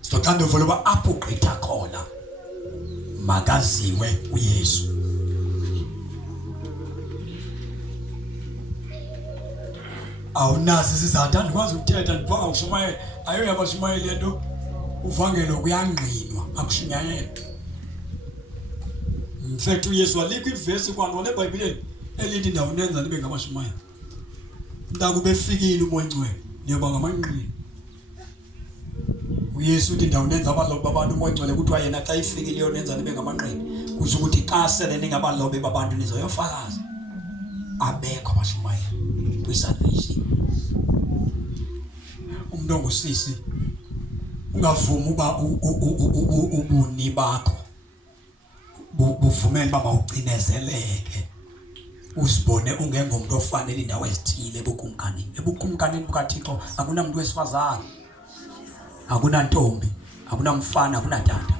Sinoxanduva loba apho ugqitha khona makaziwe uYesu. Awunazi sizathu andikwazi ukuthetha ndibanga uShumayeli ayoyaba uShumayeli lento uvangelo kuyangqinwa akushunyayela. Mfethu uYesu alikho ivesi kwanole eBhayibhelini elithi ndawunenza nibe ngamaShumayeli. Ndakube efikile umoya ongcwele niyoba ngamanqini. uYesu uthi ndawunenza abalobi babantu umoya ongcwele kuthiwa yena xa ifikile yonenza nibe ngamanqini. Kusho ukuthi xa sele ningabalobi babantu nizoyofakaza abekho abaShumayeli kwisalvation. Umuntu ongusisi ungavumi uba ubuni bakho buvumela uba mawucinezeleke uzibone ungengomuntu ofanele indawo ezithile ebukumkanini. Ebukumkanini bukaThixo akunamuntu wesifazane, akunantombi, akunamfana, akunatata.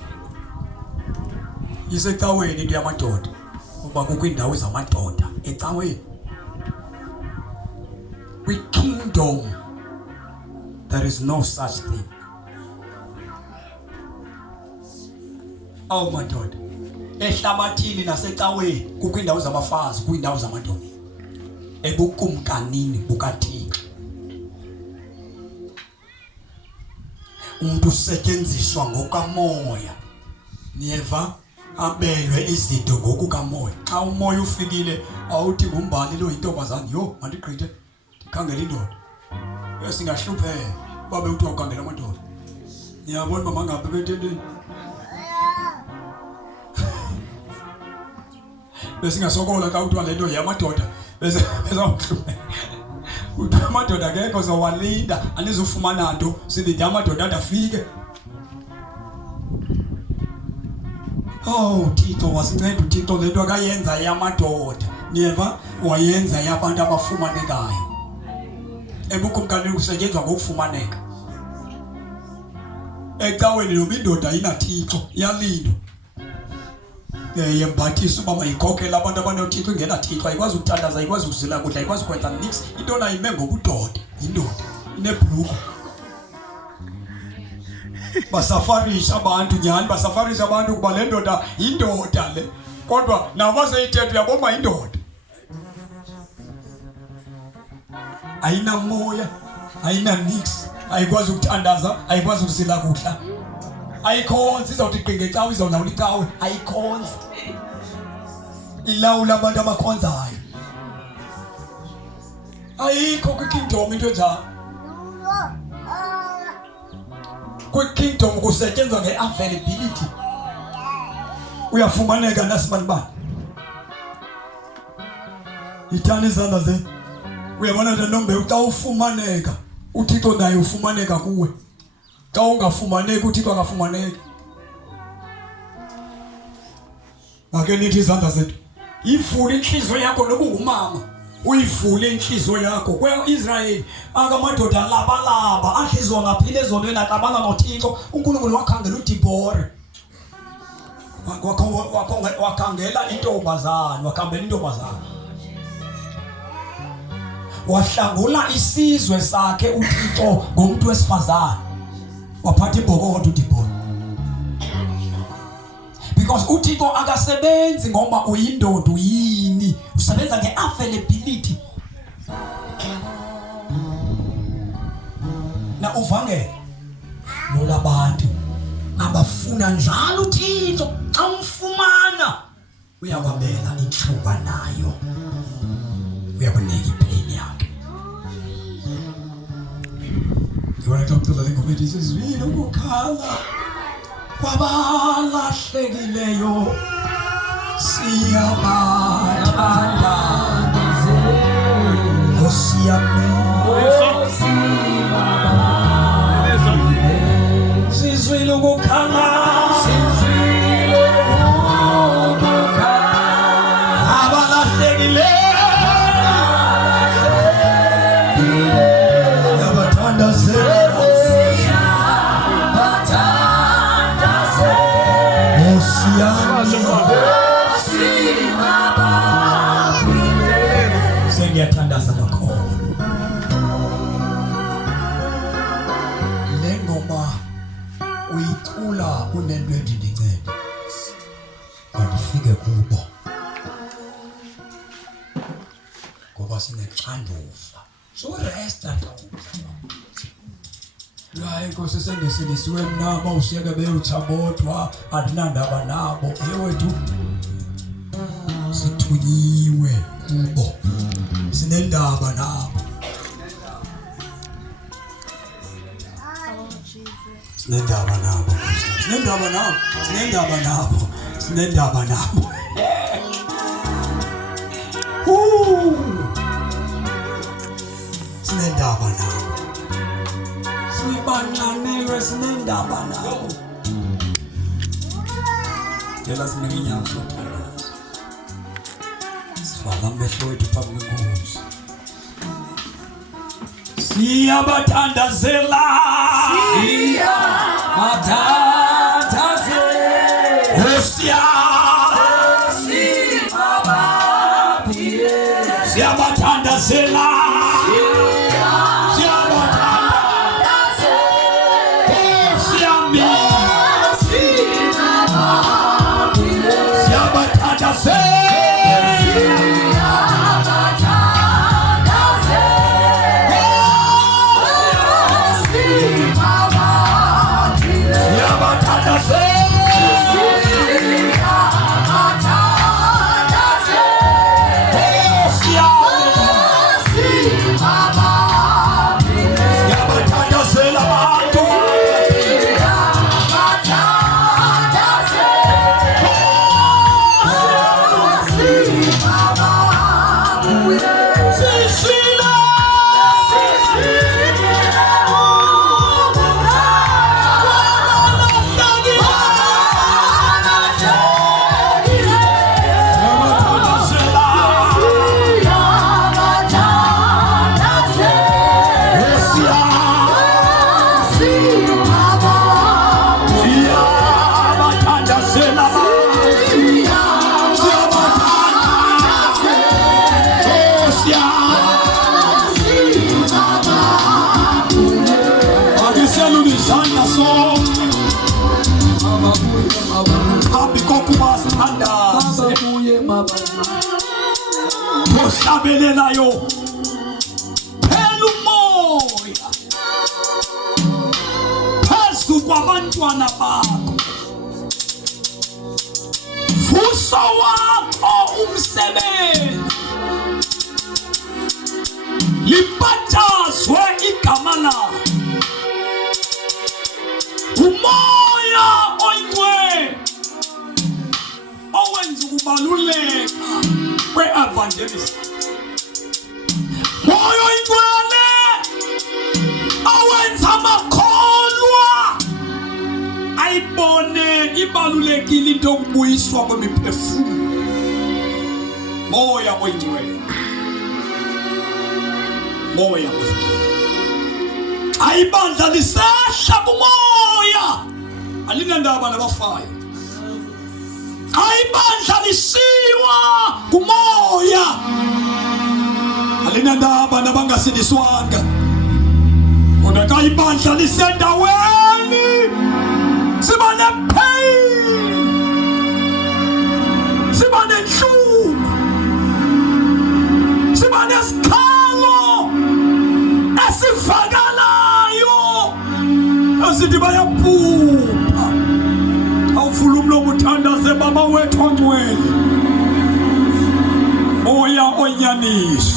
Isecaweni into yamadoda uba kukho indawo ezamadoda ecaweni. With kingdom there is no such thing. Oh my God. Ehlabathini nasecaweni kukho indawo zabafazi kukho indawo zamadoda ebukumkanini bukaThixo. Umuntu usetyenziswa ngokamoya. Niyeva abelwe izinto ngokukamoya. Xa umoya ufikile awuthi ngumbali lo yintombazana yo mandigqithe ndikhangela indoda. Singahlupheka babe uthi ukhangela amadoda. Niyabona mama ngabe bethenteni besingasokola xa kuthiwa le nto yamadoda bezawuhlume kuthiwa amadoda akekho zawalinda anizufumana nto silinde amadoda ade afike. Oh Thixo wasinceda uThixo le nto akayenza yamadoda niyeva wayenza yabantu abafumanekayo ebukumkani kusetyenzwa ngokufumaneka ecaweni noma indoda ayinathixo iyalindwa yembathisa uba mayikhokele abantu abanothixo ingenathixo ayikwazi ukuthandaza ayikwazi ukuzila kudla ayikwazi ukwenza nix into nayo ime ngobudoda yindoda inebhluku basafarisha abantu nyhani basafarisha abantu kuba le ndoda yindoda le kodwa nabaseyithetha uyaboma yindoda ayinamoya ayinanix ayikwazi ukuthandaza ayikwazi ukuzila kudla ayikhonzi izawuthi qinge ecawe izawulawula icawe ayikhonzi ilawula abantu abakhonzayo ayikho kwikingdom into enjalo kwikingdom kusetyenzwa nge-availability uyafumaneka nasibani bani yithani izandla ze uyabona le nombe xa ufumaneka uThixo naye ufumaneka kuwe xa ungafumaneki uThixo akafumaneki ake nithi izandla zethu ivule inhliziyo yakho noba ungumama uyivule inhliziyo yakho kwe-Israyeli akamadoda labalaba adlizwa ngaphile ezonweni axabana noThixo uNkulunkulu wakhangela uDibore wakhangela intombazana wakhambela intombazana wahlangula isizwe sakhe uThixo ngomuntu wesifazana waphatha ibhokotho uDibore because uThixo akasebenzi ngoba uyindoda uyini usebenza nge-availability na uvangela nolabantu abafuna njalo uThixo xa umfumana uyakwabela ithuba nayo uyakunika ipain yakhe yona xa kucela le ngoma ethi sizwile ukukhala kwabalahlekileyo siyabathanda sizwile ukukhala abalahlekileyo yabathanda sengiyathandaza kakhulu le ngoma uyicula unento endincede andifike kubo ngoba sinexanduva so resta hayi Nkosi sengesilisiwe mnabo usiyeke beyothabodwa andinandaba nabo yewethu sithunyiwe kubo sinendaba nabo sinendaba nabo sinendaba nabo sibanyanelwe sinendaba nabo tela sinenyawo sothandaza sivala amehlo wethu phambi kwenkosi siyabathandazela siyabathandazela isandla sonke phambi kokuba sithandaze ohlabelelayo phela umoya phezu kwabantwana bakho vuso wakho umsebenzi lipatshazwe igama lakho umoya oyingcwele owenza ukubaluleka kwe-evangelism moya oyingcwele owenza amakholwa ayibone ibalulekile into yokubuyiswa kwemiphefumulo moya oyingcwele moya oyingcwele ayibandla lisehla kumoya alinandaba nabafayo ayibandla lisiwa kumoya alinandaba nabangasindiswanga kodwa kayibandla lisendaweni siba nepain siba nenhlungu siba nesikhalo esivakalayo esithi bayaphupha awuvula umlomo uthandaze baba wethu ongcwele moya onyaniswa